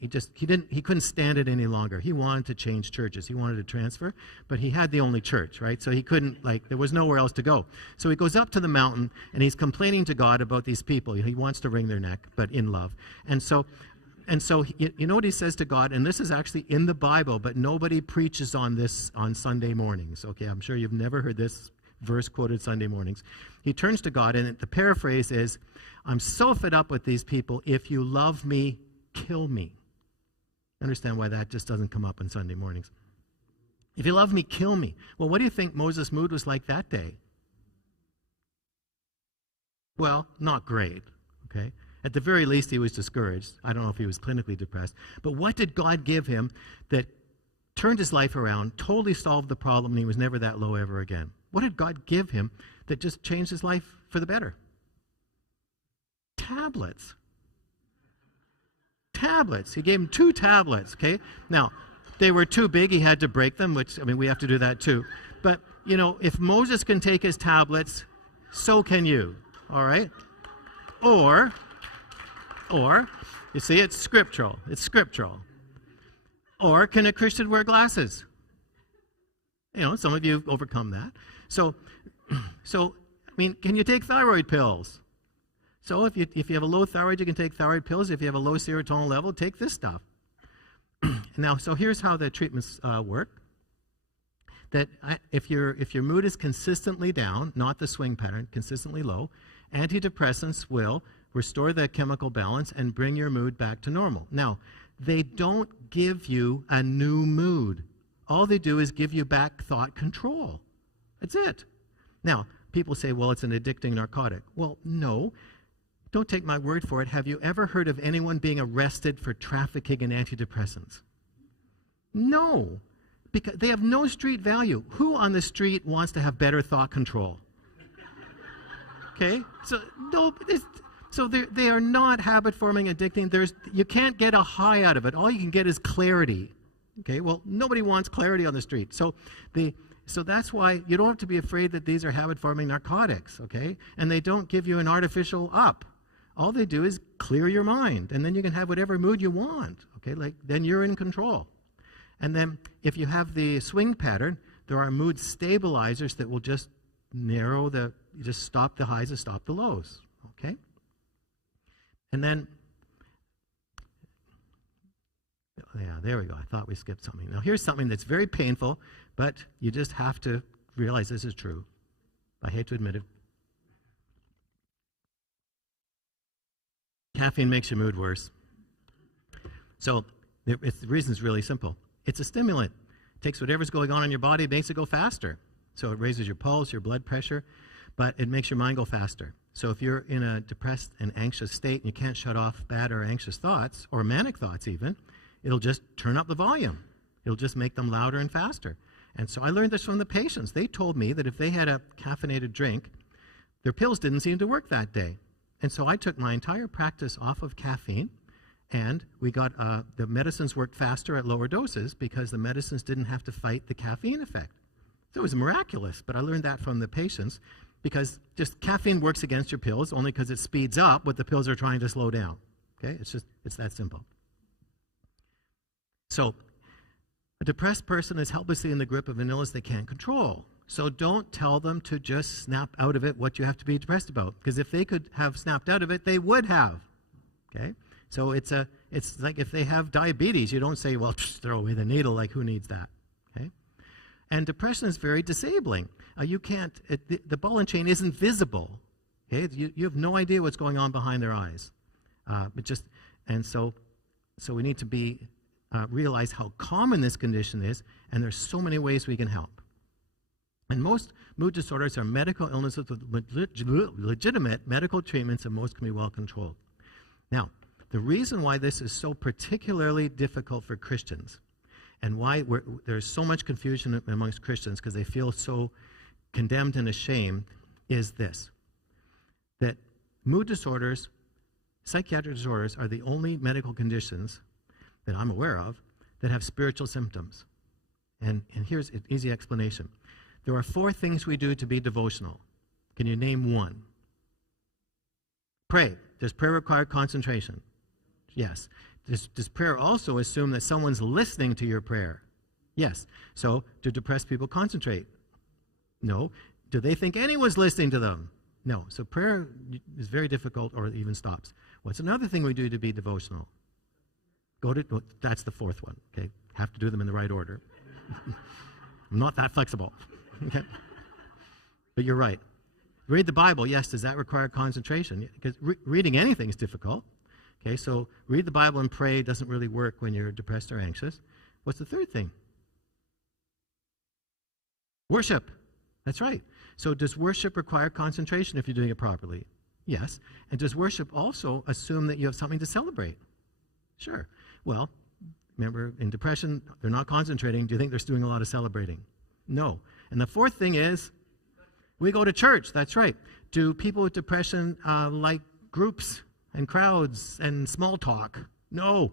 couldn't stand it any longer. He wanted to change churches. He wanted to transfer, but he had the only church, right? So he couldn't, there was nowhere else to go. So he goes up to the mountain, and he's complaining to God about these people. He wants to wring their neck, but in love. And so you know what he says to God? And this is actually in the Bible, but nobody preaches on this on Sunday mornings. Okay, I'm sure you've never heard this verse quoted Sunday mornings. He turns to God, and the paraphrase is, I'm so fed up with these people. If you love me, kill me. Understand why that just doesn't come up on Sunday mornings. If you love me, kill me. Well, what do you think Moses' mood was like that day? Well, not great, okay? At the very least, he was discouraged. I don't know if he was clinically depressed. But what did God give him that turned his life around, totally solved the problem, and he was never that low ever again? What did God give him that just changed his life for the better? Tablets. Tablets. He gave him 2 tablets, okay? Now, they were too big. He had to break them, which, we have to do that too. But, if Moses can take his tablets, so can you, all right? Or, you see, it's scriptural. It's scriptural. Or can a Christian wear glasses? Some of you have overcome that. So, can you take thyroid pills? So if you have a low thyroid, you can take thyroid pills. If you have a low serotonin level, take this stuff. Now, so here's how the treatments work. That if your mood is consistently down, not the swing pattern, consistently low, antidepressants will restore the chemical balance and bring your mood back to normal. Now, they don't give you a new mood. All they do is give you back thought control. That's it. Now, people say, well, it's an addicting narcotic. Well, no. Don't take my word for it. Have you ever heard of anyone being arrested for trafficking in antidepressants? No, because they have no street value. Who on the street wants to have better thought control? Okay, so no, so they are not habit-forming, addicting. You can't get a high out of it. All you can get is clarity. Okay, well, nobody wants clarity on the street. So that's why you don't have to be afraid that these are habit-forming narcotics, okay? And they don't give you an artificial up. All they do is clear your mind, and then you can have whatever mood you want, okay? Like, then you're in control. And then if you have the swing pattern, there are mood stabilizers that will just just stop the highs and stop the lows, okay? And then, yeah, there we go. I thought we skipped something. Now, here's something that's very painful, but you just have to realize this is true. I hate to admit it. Caffeine makes your mood worse. So the reason is really simple. It's a stimulant. It takes whatever's going on in your body, makes it go faster. So it raises your pulse, your blood pressure, but it makes your mind go faster. So if you're in a depressed and anxious state and you can't shut off bad or anxious thoughts, or manic thoughts even, it'll just turn up the volume. It'll just make them louder and faster. And so I learned this from the patients. They told me that if they had a caffeinated drink, their pills didn't seem to work that day. And so I took my entire practice off of caffeine, and we got the medicines worked faster at lower doses because the medicines didn't have to fight the caffeine effect. So it was miraculous, but I learned that from the patients because just caffeine works against your pills only because it speeds up what the pills are trying to slow down. Okay? It's that simple. So a depressed person is helplessly in the grip of an illness they can't control. So don't tell them to just snap out of it what you have to be depressed about, because if they could have snapped out of it, they would have. Okay? So it's like if they have diabetes, you don't say, well, just throw away the needle, like who needs that? Okay? And depression is very disabling. The ball and chain isn't visible. Okay? You have no idea what's going on behind their eyes. So we need to realize how common this condition is, and there's so many ways we can help. And most mood disorders are medical illnesses with legitimate medical treatments, and most can be well controlled. Now, the reason why this is so particularly difficult for Christians, and why there's so much confusion amongst Christians because they feel so condemned and ashamed, is this: that mood disorders, psychiatric disorders, are the only medical conditions that I'm aware of that have spiritual symptoms. And here's an easy explanation. There are 4 things we do to be devotional. Can you name one? Pray. Does prayer require concentration? Yes. Does prayer also assume that someone's listening to your prayer? Yes. So do depressed people concentrate? No. Do they think anyone's listening to them? No. So prayer is very difficult, or it even stops. What's another thing we do to be devotional? That's the 4th one. Okay. Have to do them in the right order. I'm not that flexible. Okay. But you're right. Read the Bible. Yes, does that require concentration? Because reading anything is difficult. Okay, so read the Bible and pray doesn't really work when you're depressed or anxious. What's the 3rd thing? Worship. That's right. So does worship require concentration if you're doing it properly? Yes. And does worship also assume that you have something to celebrate? Sure. Well, remember, in depression, they're not concentrating. Do you think they're doing a lot of celebrating? No. And the 4th thing is, we go to church. That's right. Do people with depression like groups and crowds and small talk? No.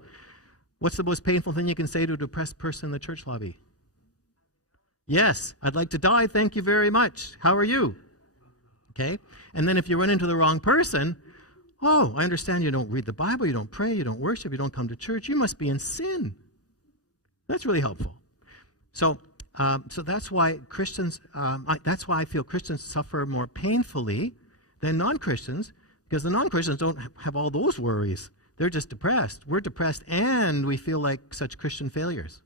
What's the most painful thing you can say to a depressed person in the church lobby? Yes, I'd like to die. Thank you very much. How are you? Okay. And then if you run into the wrong person, oh, I understand you don't read the Bible, you don't pray, you don't worship, you don't come to church. You must be in sin. That's really helpful. So that's why Christians, that's why I feel Christians suffer more painfully than non-Christians, because the non-Christians don't have all those worries. They're just depressed. We're depressed, and we feel like such Christian failures.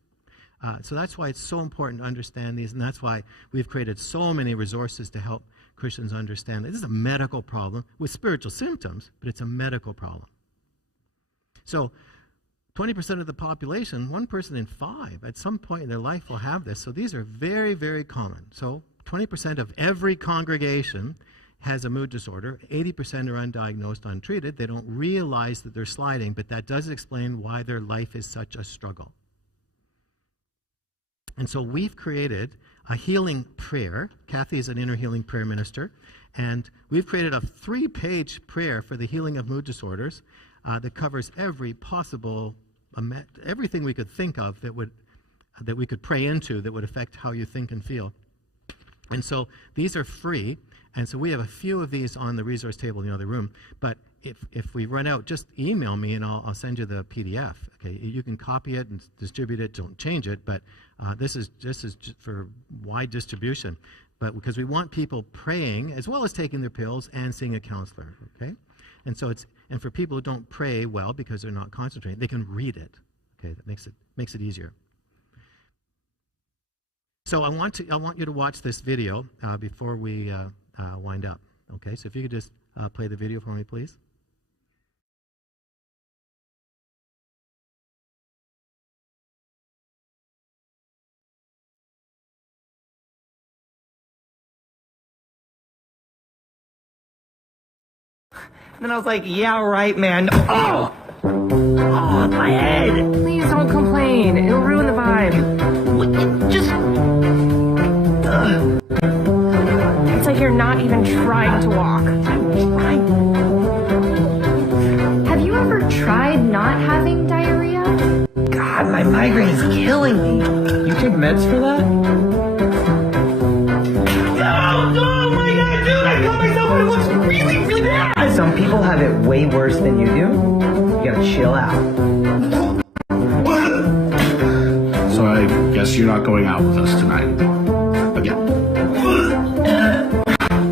So that's why it's so important to understand these, and that's why we've created so many resources to help Christians understand that this is a medical problem with spiritual symptoms, but it's a medical problem. So 20% of the population, 1 person in 5, at some point in their life will have this. So these are very, very common. So 20% of every congregation has a mood disorder. 80% are undiagnosed, untreated. They don't realize that they're sliding, but that does explain why their life is such a struggle. And so we've created a healing prayer. Kathy is an inner healing prayer minister. And we've created a 3-page prayer for the healing of mood disorders that covers every possible, everything we could think of that we could pray into that would affect how you think and feel. And so these are free. And so we have a few of these on the resource table in the other room. But if we run out, just email me and I'll send you the PDF. Okay, you can copy it and distribute it. Don't change it. But this is just for wide distribution. But because we want people praying as well as taking their pills and seeing a counselor. Okay, and so and for people who don't pray well because they're not concentrating, they can read it. Okay, that makes it easier. So I want you to watch this video before we wind up. Okay, so if you could just play the video for me, please. And then I was like, yeah, right, man. Oh, my head. Please don't complain. It'll ruin the vibe. Just. It's like you're not even trying to walk. Have you ever tried not having diarrhea? God, my migraine is killing me. You take meds for that? Oh my God, dude, I cut myself and it looks really, really bad. Some people have it way worse than you do. You gotta chill out. So I guess you're not going out with us tonight. Again.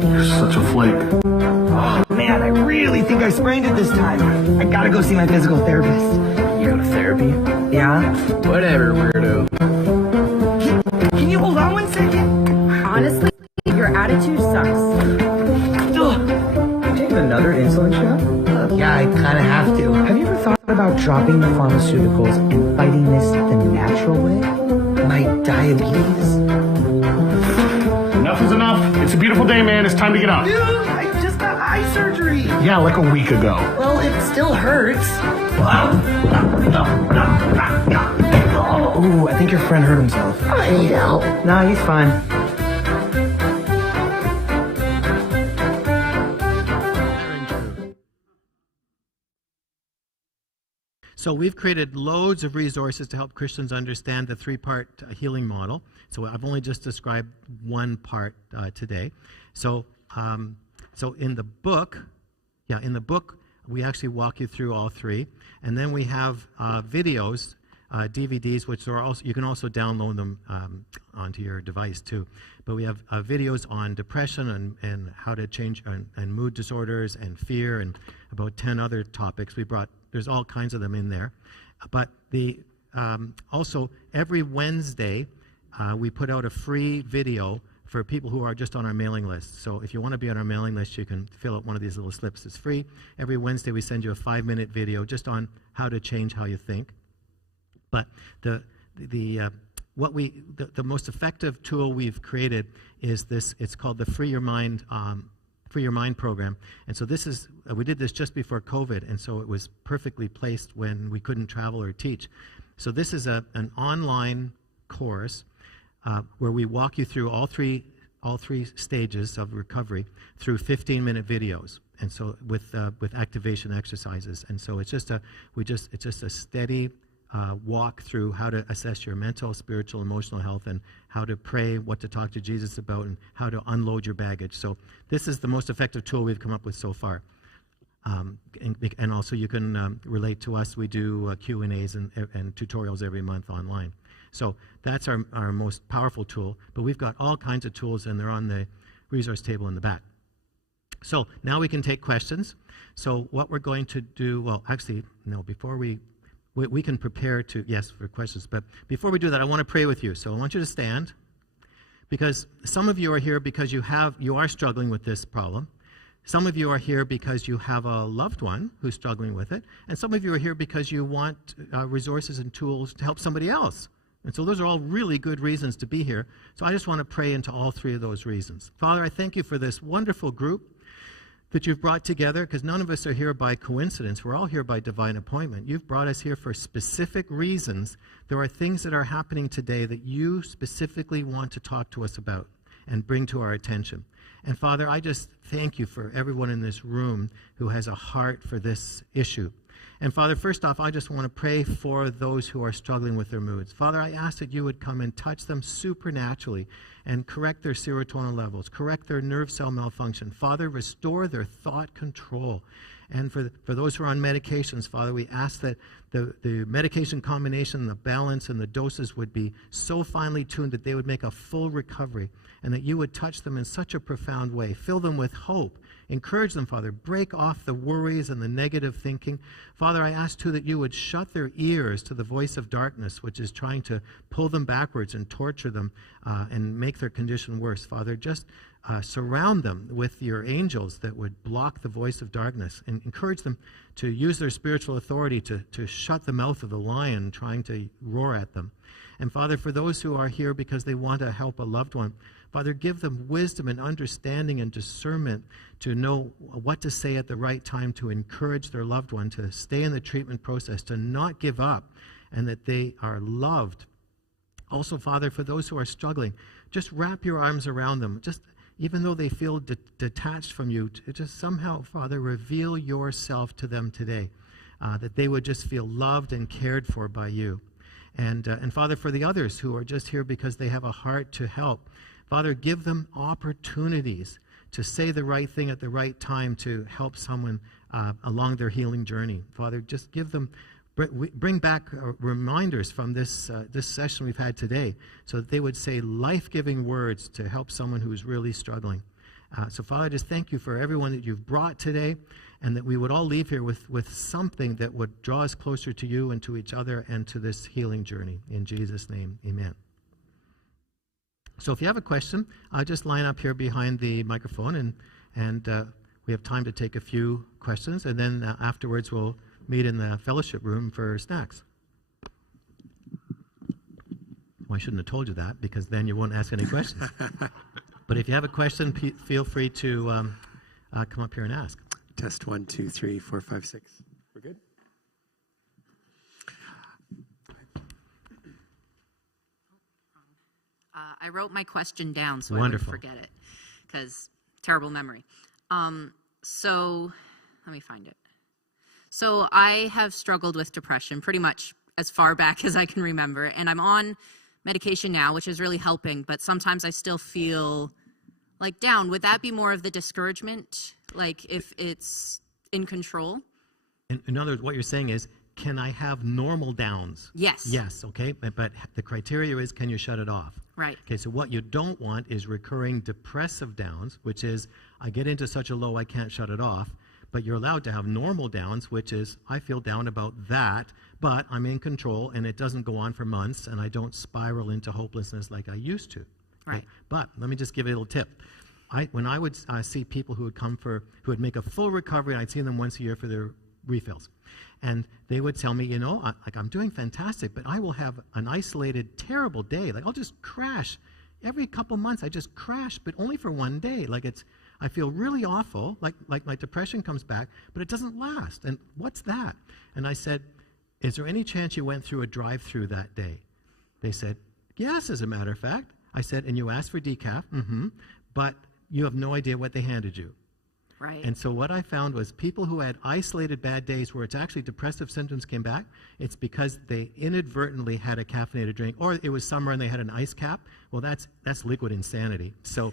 You're such a flake. Oh man, I really think I sprained it this time. I gotta go see my physical therapist. You go to therapy? Yeah? Whatever, weirdo. Can you hold on 1 second? Honestly, your attitude sucks. Taking another insulin shot? Yeah, I kinda have to. Have you ever thought about dropping the pharmaceuticals and fighting this the natural way? My diabetes? Enough is enough. It's a beautiful day, man. It's time to get up. Dude, I just got eye surgery. Yeah, like a week ago. Well, it still hurts. Ooh, I think your friend hurt himself. I need help. Nah, he's fine. So we've created loads of resources to help Christians understand the 3-part healing model. So I've only just described one part today. So in the book, we actually walk you through all 3, and then we have videos, DVDs, which are also you can also download them onto your device too. But we have videos on depression and how to change and mood disorders and fear and about 10 other topics. There's all kinds of them in there. But also every Wednesday we put out a free video for people who are just on our mailing list. So if you want to be on our mailing list, you can fill out one of these little slips. It's free. Every Wednesday we send you a 5-minute video just on how to change how you think. But the most effective tool we've created is this. It's called the Free Your Mind program. And so this is we did this just before COVID, and so it was perfectly placed when we couldn't travel or teach. So this is an online course where we walk you through all three stages of recovery through 15-minute videos, and so with activation exercises. And so it's just a steady walk through how to assess your mental, spiritual, emotional health, and how to pray, what to talk to Jesus about, and how to unload your baggage. So this is the most effective tool we've come up with so far. And also you can relate to us. We do Q&As and tutorials every month online. So that's our most powerful tool. But we've got all kinds of tools, and they're on the resource table in the back. So now we can take questions. So what we're going to do, well, actually, no, before we can prepare to, yes, for questions. But before we do that, I want to pray with you. So I want you to stand, because some of you are here because you are struggling with this problem. Some of you are here because you have a loved one who's struggling with it. And some of you are here because you want resources and tools to help somebody else. And so those are all really good reasons to be here. So I just want to pray into all 3 of those reasons. Father, I thank you for this wonderful group. that you've brought together, because none of us are here by coincidence. We're all here by divine appointment. You've brought us here for specific reasons. There are things that are happening today that you specifically want to talk to us about and bring to our attention. And Father, I just thank you for everyone in this room who has a heart for this issue. And Father, first off, I just want to pray for those who are struggling with their moods. Father, I ask that you would come and touch them supernaturally and correct their serotonin levels, correct their nerve cell malfunction. Father, restore their thought control. And for those who are on medications, Father, we ask that the medication combination, the balance, and the doses would be so finely tuned that they would make a full recovery, and that you would touch them in such a profound way. Fill them with hope. Encourage them, Father. Break off the worries and the negative thinking. Father, I ask, too, that you would shut their ears to the voice of darkness, which is trying to pull them backwards and torture them and make their condition worse. Father, just surround them with your angels that would block the voice of darkness, and encourage them to use their spiritual authority to shut the mouth of the lion trying to roar at them. And Father, for those who are here because they want to help a loved one, Father, give them wisdom and understanding and discernment to know what to say at the right time to encourage their loved one to stay in the treatment process, to not give up, and that they are loved. Also, Father, for those who are struggling, just wrap your arms around them. Just even though they feel detached from you, to just somehow, Father, reveal yourself to them today, that they would just feel loved and cared for by you. And Father, for the others who are just here because they have a heart to help, Father, give them opportunities to say the right thing at the right time to help someone along their healing journey. Father, just give them, bring back reminders from this session we've had today, so that they would say life-giving words to help someone who's really struggling. So Father, I just thank you for everyone that you've brought today, and that we would all leave here with something that would draw us closer to you and to each other and to this healing journey. In Jesus' name, amen. So if you have a question, just line up here behind the microphone, and we have time to take a few questions, and then afterwards we'll meet in the fellowship room for snacks. Well, I shouldn't have told you that, because then you won't ask any questions. But if you have a question, feel free to come up here and ask. Test 1, 2, 3, 4, 5, 6. We're good? I wrote my question down so Wonderful. I wouldn't forget it, because terrible memory. So let me find it. So I have struggled with depression pretty much as far back as I can remember, and I'm on medication now, which is really helping, but sometimes I still feel like down. Would that be more of the discouragement, like if it's in control? In other words, what you're saying is, can I have normal downs? Yes. Yes, okay, but the criteria is, can you shut it off? Right. Okay, so what you don't want is recurring depressive downs, which is, I get into such a low I can't shut it off, but you're allowed to have normal downs, which is, I feel down about that, but I'm in control, and it doesn't go on for months, and I don't spiral into hopelessness like I used to. Right. Okay? But let me just give you a little tip. When I would see people who would make a full recovery, and I'd see them once a year for their refills. And they would tell me, I'm doing fantastic, but I will have an isolated, terrible day. Like, I'll just crash. Every couple months, I just crash, but only for one day. I feel really awful, like my depression comes back, but it doesn't last. And what's that? And I said, is there any chance you went through a drive-through that day? They said, yes, as a matter of fact. I said, and you asked for decaf? Mm-hmm. But you have no idea what they handed you. Right. And so what I found was people who had isolated bad days where it's actually depressive symptoms came back, it's because they inadvertently had a caffeinated drink, or it was summer and they had an ice cap. Well, that's liquid insanity. So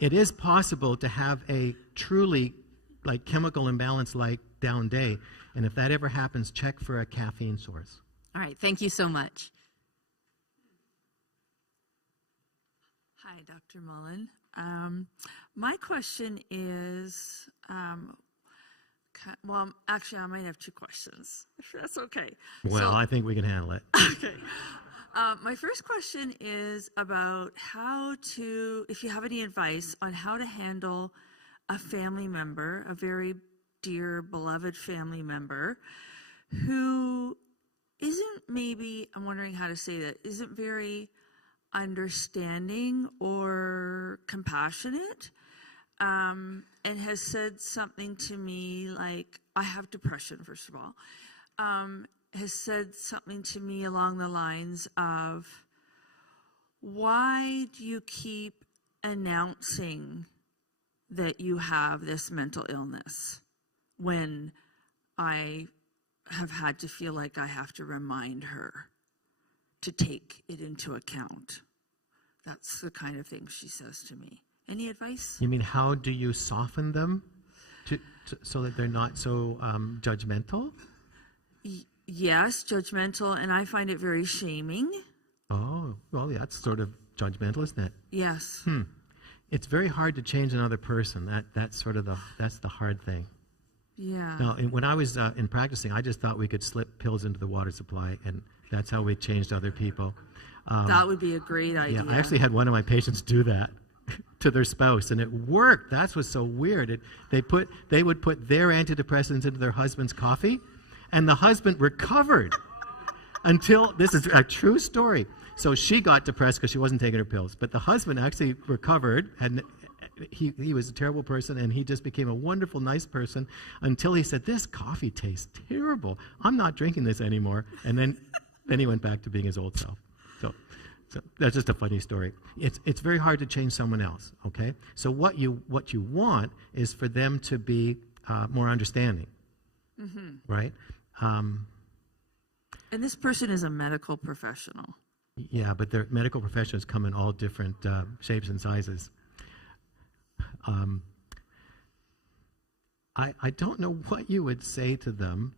it is possible to have a truly chemical imbalance like down day. And if that ever happens, check for a caffeine source. All right. Thank you so much. Hi, Dr. Mullen. My question is, actually, I might have two questions, if that's okay. Well, I think we can handle it. Okay. My first question is about if you have any advice on how to handle a family member, a very dear, beloved family member, who isn't I'm wondering how to say that, isn't very understanding or compassionate. and has said something to me like, I have depression, first of all, has said something to me along the lines of, why do you keep announcing that you have this mental illness when I have had to feel like I have to remind her to take it into account? That's the kind of thing she says to me. Any advice? You mean, how do you soften them so that they're not so judgmental? Yes, judgmental, and I find it very shaming. Oh, well, yeah, that's sort of judgmental, isn't it? Yes. It's very hard to change another person. That's the hard thing. Yeah. Now, when I was in practicing, I just thought we could slip pills into the water supply, and that's how we changed other people. That would be a great idea. Yeah, I actually had one of my patients do that to their spouse, and it worked. That's what's so weird. They would put their antidepressants into their husband's coffee, and the husband recovered until, this is a true story. So she got depressed because she wasn't taking her pills, but the husband actually recovered, and he was a terrible person, and he just became a wonderful, nice person until he said, this coffee tastes terrible. I'm not drinking this anymore. And then he went back to being his old self. So that's just a funny story. It's very hard to change someone else, okay? So what you want is for them to be more understanding, right? And this person is a medical professional. Yeah, but their medical professionals come in all different shapes and sizes. I don't know what you would say to them,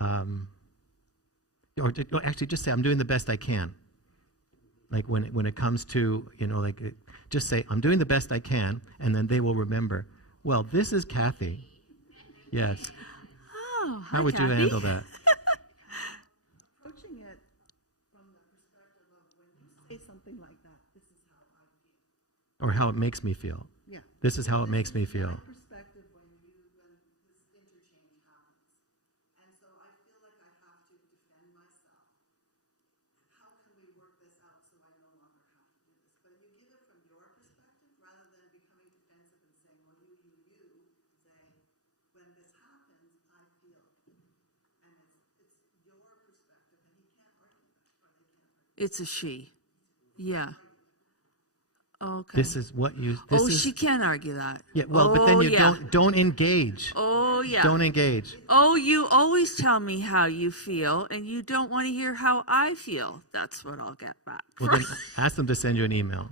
or actually just say, I'm doing the best I can. Like when it comes to, just say, I'm doing the best I can, and then they will remember, well, this is Kathy. Yes. Oh, How would you handle that? Approaching it from the perspective of when you say something like that, this is how I feel. Or how it makes me feel. Yeah. This is how it makes me feel. My perspective when this interchange happens. And so I feel like I have to defend myself. How can we work this out so I no longer have to do this? But you give it from your perspective rather than becoming defensive and saying, well, you say, when this happens, I feel. And it's your perspective, and he can't argue that, or they can't argue that. It's a she. Yeah. Okay. This is what you. This is, she can argue that. Yeah. Well, but then you don't engage. Oh, yeah. Don't engage. Oh, you always tell me how you feel, and you don't want to hear how I feel. That's what I'll get back. Well, then ask them to send you an email.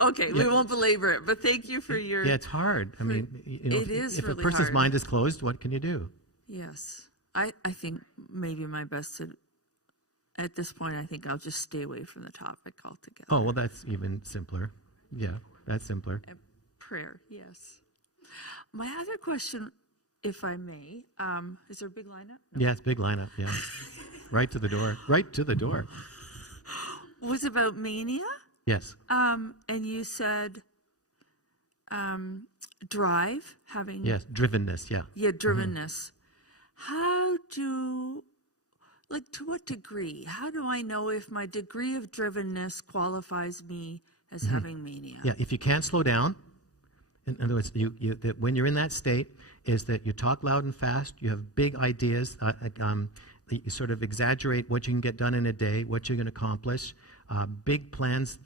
Okay, we won't belabor it, but thank you for your... Yeah, it's hard. I mean, it is if really a person's hard. mind is closed, what can you do? Yes. I think maybe my best to... At this point, I think I'll just stay away from the topic altogether. Oh, well, that's even simpler. Yeah, that's simpler. Prayer, yes. My other question, if I may, is there a big lineup? Yeah, it's a big lineup, yeah. Right to the door. Right to the door. Was about mania? Yes. And you said drive, having... Yes, drivenness, yeah. Yeah, drivenness. How do... Like, to what degree? How do I know if my degree of drivenness qualifies me as having mania? Yeah, if you can't slow down, in other words, that when you're in that state, is that you talk loud and fast, you have big ideas, you sort of exaggerate what you can get done in a day, what you're going to accomplish, big plans,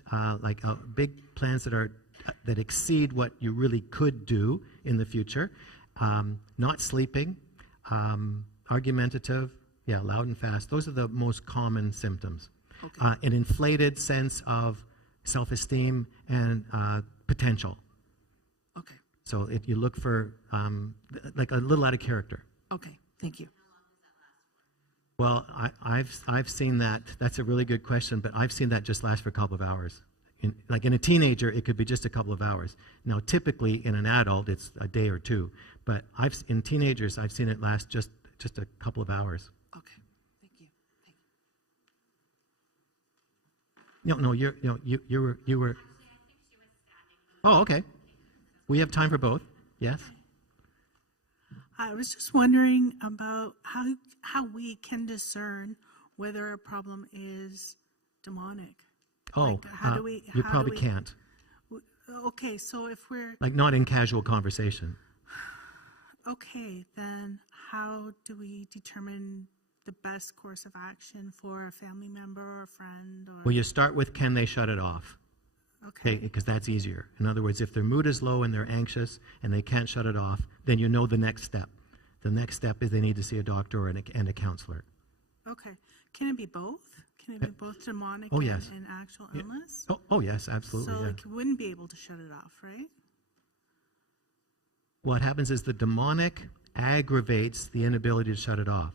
big plans that exceed what you really could do in the future, not sleeping, argumentative. Yeah, loud and fast. Those are the most common symptoms. Okay. An inflated sense of self-esteem and potential. Okay. So if you look for like a little out of character. Okay. Thank you. Well, I've seen that. That's a really good question, but I've seen that just last for a couple of hours. Like in a teenager, it could be just a couple of hours. Now, typically in an adult, it's a day or two. But in teenagers, I've seen it last just a couple of hours. Okay, thank you. No, you were. Oh, okay. We have time for both. Yes. I was just wondering about how we can discern whether a problem is demonic. Oh, Like, how do we? you probably can't. Okay, so if we're like not in casual conversation. okay, then how do we determine the best course of action for a family member or a friend? Or Well, you start with, can they shut it off? okay, Because that's easier. In other words, if their mood is low and they're anxious and they can't shut it off, then you know the next step. The next step is they need to see a doctor and a counselor. okay. Can it be both? Can it be both demonic Oh, yes. and actual Yeah. illness? Oh yes, absolutely. So yeah. like you wouldn't be able to shut it off, right? What happens is the demonic aggravates the inability to shut it off.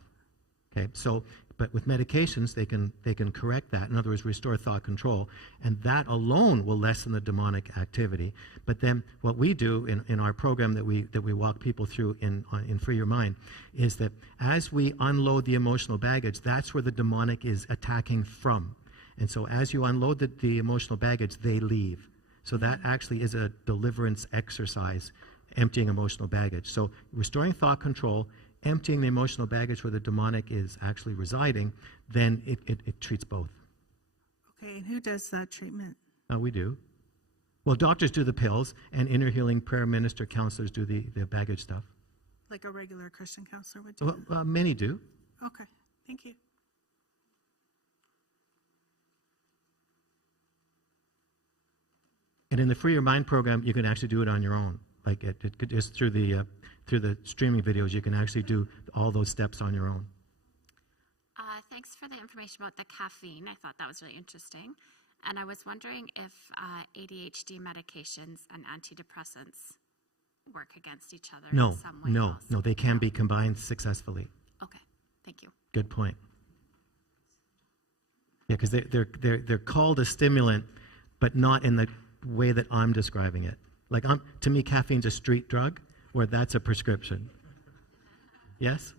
Okay, so but with medications they can correct that. In other words, restore thought control, and that alone will lessen the demonic activity. But then what we do in our program that we walk people through in Free Your Mind is that as we unload the emotional baggage, that's where the demonic is attacking from. And so as you unload the emotional baggage, they leave. So that actually is a deliverance exercise, emptying emotional baggage. So restoring thought control, emptying the emotional baggage where the demonic is actually residing, then it treats both. Okay, and who does that treatment? We do. Well, doctors do the pills, and inner healing prayer minister counselors do the baggage stuff. Like a regular Christian counselor would do? Well, many do. Okay, thank you. And in the Free Your Mind program, you can actually do it on your own. Like it just through the streaming videos, you can actually do all those steps on your own. Thanks for the information about the caffeine. I thought that was really interesting. And I was wondering if ADHD medications and antidepressants work against each other No, in some way. no, they can be combined successfully. Okay, thank you. Good point. Yeah, because they're called a stimulant, but not in the way that I'm describing it. Like to me, caffeine's a street drug, where that's a prescription. Yes?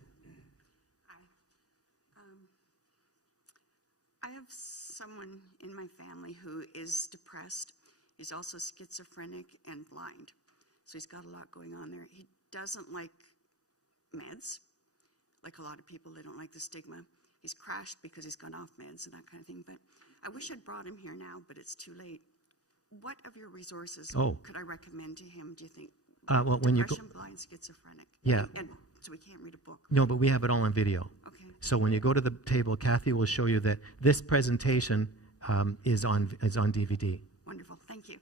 I have someone in my family who is depressed. He's also schizophrenic and blind. So he's got a lot going on there. He doesn't like meds. Like a lot of people, they don't like the stigma. He's crashed because he's gone off meds and that kind of thing. But I wish I'd brought him here now, but it's too late. What of your resources could I recommend to him, do you think? Well, when you go, Depression, blind, schizophrenic. Yeah. And so we can't read a book. No, but we have it all on video. Okay. So when you go to the table, Kathy will show you that this presentation is on DVD. Wonderful. Thank you.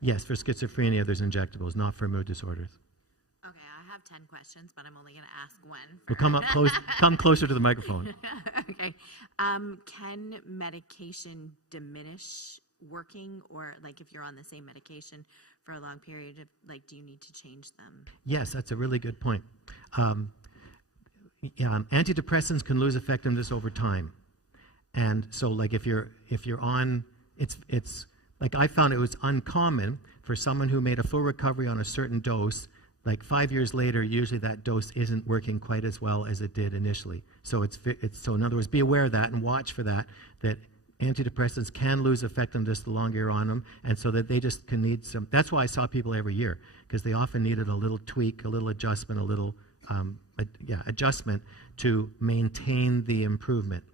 Yes, for schizophrenia, there's injectables, not for mood disorders. Okay, I have 10 questions, but I'm only going to ask one. Well, come up close. Come closer to the microphone. Okay. Can medication diminish working, or like if you're on the same medication for a long period of, like, do you need to change them? Yes, that's a really good point. Antidepressants can lose effectiveness over time, and so like if you're on, it's like I found it was uncommon for someone who made a full recovery on a certain dose. Like 5 years later, usually that dose isn't working quite as well as it did initially. So so in other words, be aware of that and watch for that antidepressants can lose effectiveness the longer you're on them, and so that they just can need some. That's why I saw people every year, because they often needed a little tweak, a little adjustment, a little adjustment to maintain the improvement.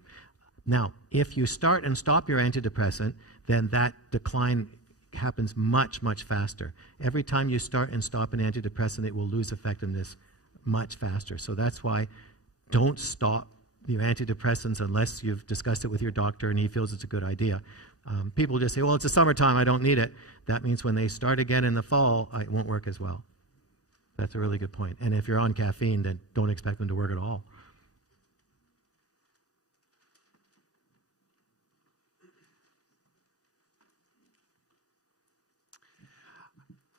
Now, if you start and stop your antidepressant, then that decline happens much, much faster. Every time you start and stop an antidepressant, it will lose effectiveness much faster. So that's why don't stop your antidepressants unless you've discussed it with your doctor and he feels it's a good idea. People just say, well, it's the summertime, I don't need it. That means when they start again in the fall, it won't work as well. That's a really good point. And if you're on caffeine, then don't expect them to work at all.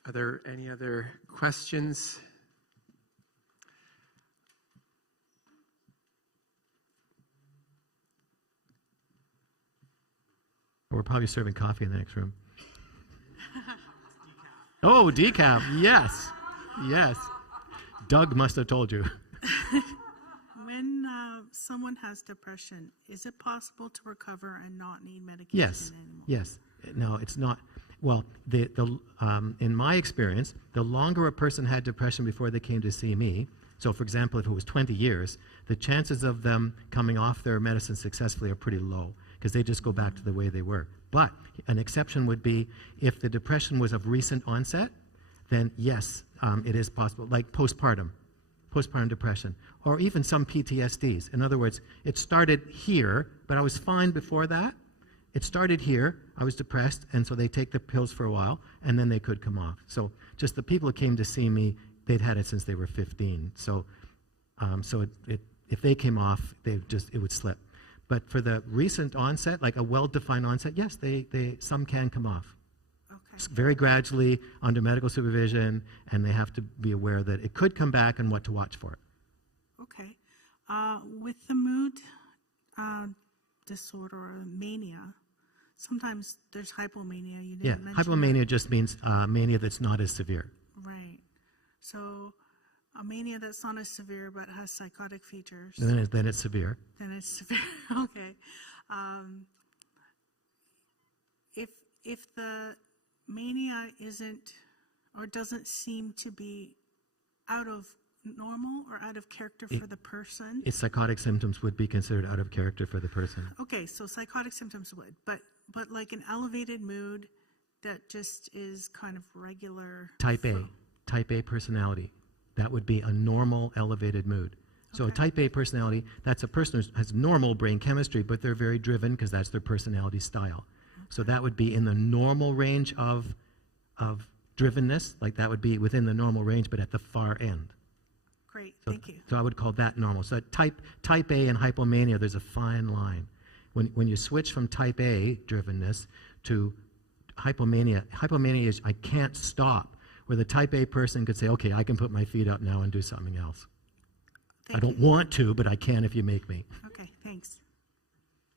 Are there any other questions? We're probably serving coffee in the next room. Oh, decaf. Yes. Yes. Doug must have told you. When someone has depression, is it possible to recover and not need medication Yes. anymore? Yes. No, it's not. Well, in my experience, the longer a person had depression before they came to see me, So for example, if it was 20 years, the chances of them coming off their medicine successfully are pretty low because they just go back to the way they were. But an exception would be if the depression was of recent onset, then yes, it is possible, like postpartum depression, or even some PTSDs. In other words, it started here, but I was fine before that. It started here, I was depressed, and so they take the pills for a while, and then they could come off. So just the people who came to see me, they'd had it since they were 15. So if they came off, it would slip. But for the recent onset, like a well-defined onset, yes, some can come off. Okay. Very gradually, under medical supervision, and they have to be aware that it could come back and what to watch for. Okay. With the mood disorder or mania, sometimes there's hypomania. You didn't mention hypomania that. just means mania that's not as severe. Right. So a mania that's not as severe but has psychotic features. Then it's severe. Then it's severe. Okay. If the mania isn't or doesn't seem to be out of normal or out of character for the person. Its psychotic symptoms would be considered out of character for the person. Okay, so psychotic symptoms would, but like an elevated mood that just is kind of regular. Type A personality. That would be a normal elevated mood. So a type A personality, that's a person who has normal brain chemistry, but they're very driven because that's their personality style. So that would be in the normal range of drivenness, like that would be within the normal range, but at the far end. Great, thank you. So I would call that normal. So type A and hypomania, there's a fine line. When you switch from type A drivenness to hypomania is I can't stop. Where the type A person could say, okay, I can put my feet up now and do something else. I don't want to, but I can if you make me. Okay, thanks.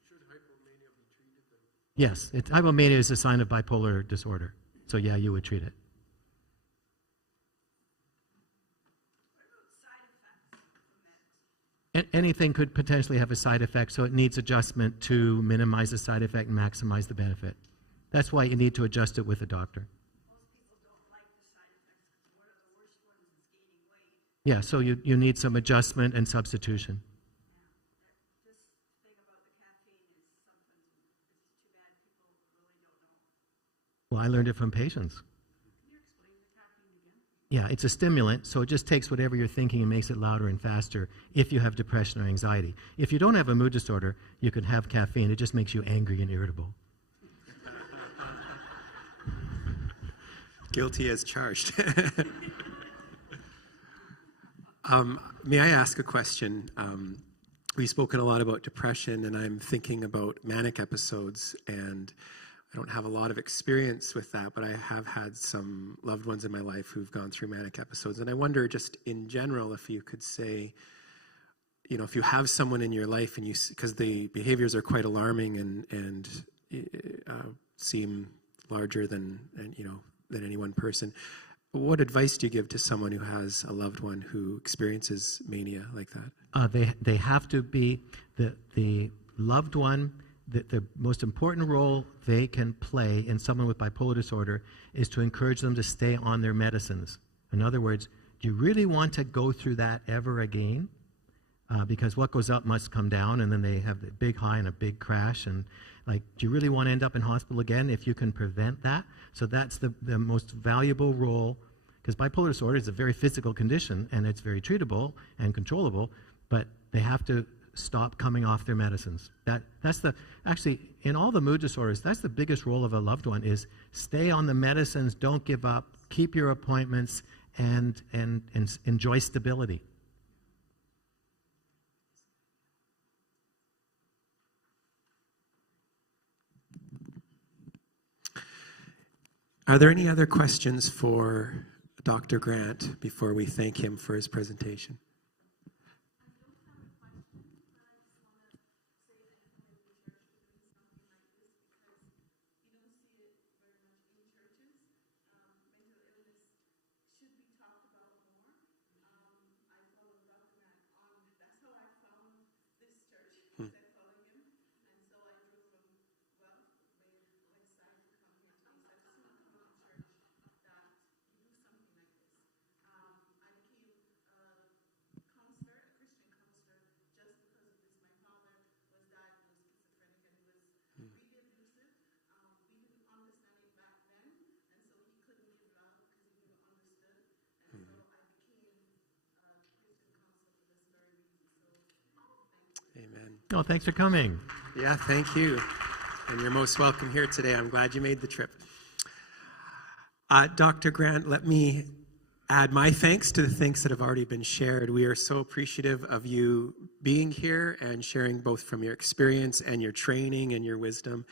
Should hypomania be treated then? Yes, hypomania is a sign of bipolar disorder. So yeah, you would treat it. Anything could potentially have a side effect, so it needs adjustment to minimize the side effect and maximize the benefit. That's why you need to adjust it with a doctor. Yeah, so you need some adjustment and substitution. Well, I learned it from patients. Yeah, it's a stimulant, so it just takes whatever you're thinking and makes it louder and faster if you have depression or anxiety. If you don't have a mood disorder, you can have caffeine. It just makes you angry and irritable. Guilty as charged. May I ask a question? We've spoken a lot about depression, and I'm thinking about manic episodes, and I don't have a lot of experience with that, but I have had some loved ones in my life who've gone through manic episodes. And I wonder, just in general, if you could say, you know, if you have someone in your life, and because the behaviors are quite alarming and seem larger than any one person, what advice do you give to someone who has a loved one who experiences mania like that? They have to be the loved one. The most important role they can play in someone with bipolar disorder is to encourage them to stay on their medicines. In other words, do you really want to go through that ever again? Because what goes up must come down, and then they have a big high and a big crash. And do you really want to end up in hospital again if you can prevent that? So that's the most valuable role, because bipolar disorder is a very physical condition, and it's very treatable and controllable, but they have to stop coming off their medicines. Actually, in all the mood disorders, that's the biggest role of a loved one, is stay on the medicines, don't give up, keep your appointments, and enjoy stability. Are there any other questions for Dr. Grant before we thank him for his presentation? Oh, thanks for coming. Yeah, thank you. And you're most welcome here today. I'm glad you made the trip. Dr. Grant, let me add my thanks to the thanks that have already been shared. We are so appreciative of you being here and sharing both from your experience and your training and your wisdom.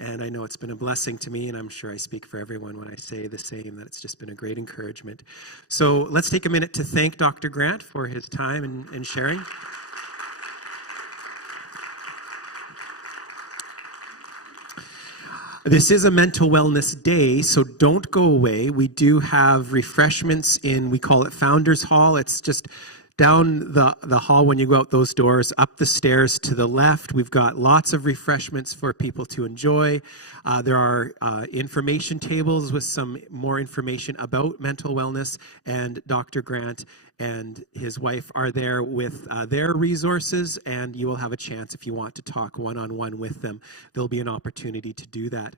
And I know it's been a blessing to me, and I'm sure I speak for everyone when I say the same, that it's just been a great encouragement. So let's take a minute to thank Dr. Grant for his time and sharing. This is a mental wellness day, so don't go away. We do have refreshments we call it Founders Hall. It's just down the hall when you go out those doors, up the stairs to the left. We've got lots of refreshments for people to enjoy. There are information tables with some more information about mental wellness, and Dr. Grant and his wife are there with their resources, and you will have a chance if you want to talk one-on-one with them. There'll be an opportunity to do that.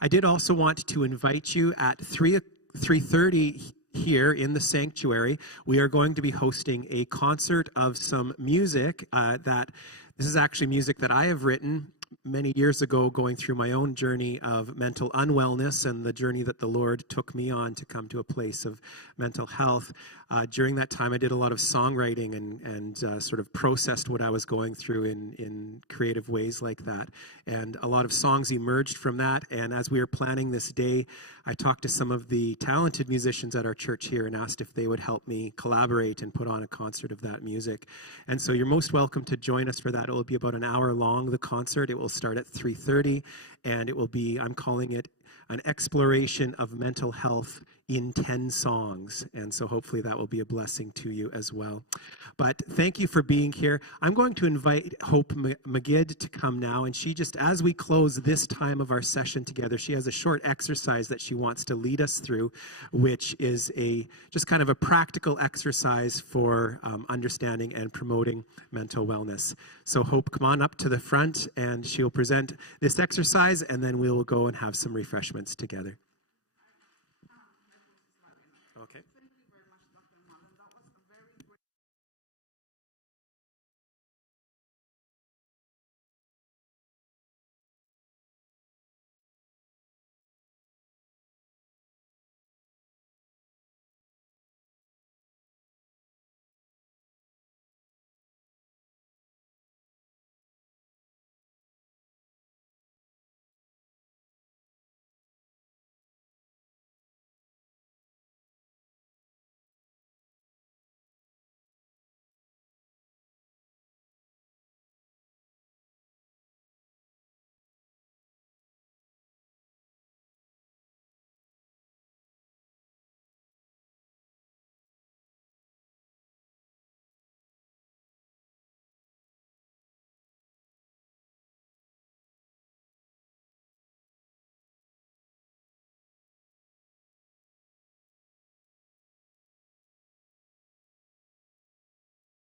I did also want to invite you at 3:30 here in the sanctuary. We are going to be hosting a concert of some music this is actually music that I have written many years ago, going through my own journey of mental unwellness and the journey that the Lord took me on to come to a place of mental health. During that time, I did a lot of songwriting and sort of processed what I was going through in creative ways like that. And a lot of songs emerged from that. And as we were planning this day, I talked to some of the talented musicians at our church here and asked if they would help me collaborate and put on a concert of that music. And so you're most welcome to join us for that. It will be about an hour long, the concert. It will start at 3:30, and it will be, I'm calling it, an exploration of mental health in 10 songs. And so hopefully that will be a blessing to you as well. But thank you for being here. I'm going to invite Hope McGid to come now. And she just, as we close this time of our session together, she has a short exercise that she wants to lead us through, which is just kind of a practical exercise for understanding and promoting mental wellness. So Hope, come on up to the front and she'll present this exercise, and then we'll go and have some refreshments together.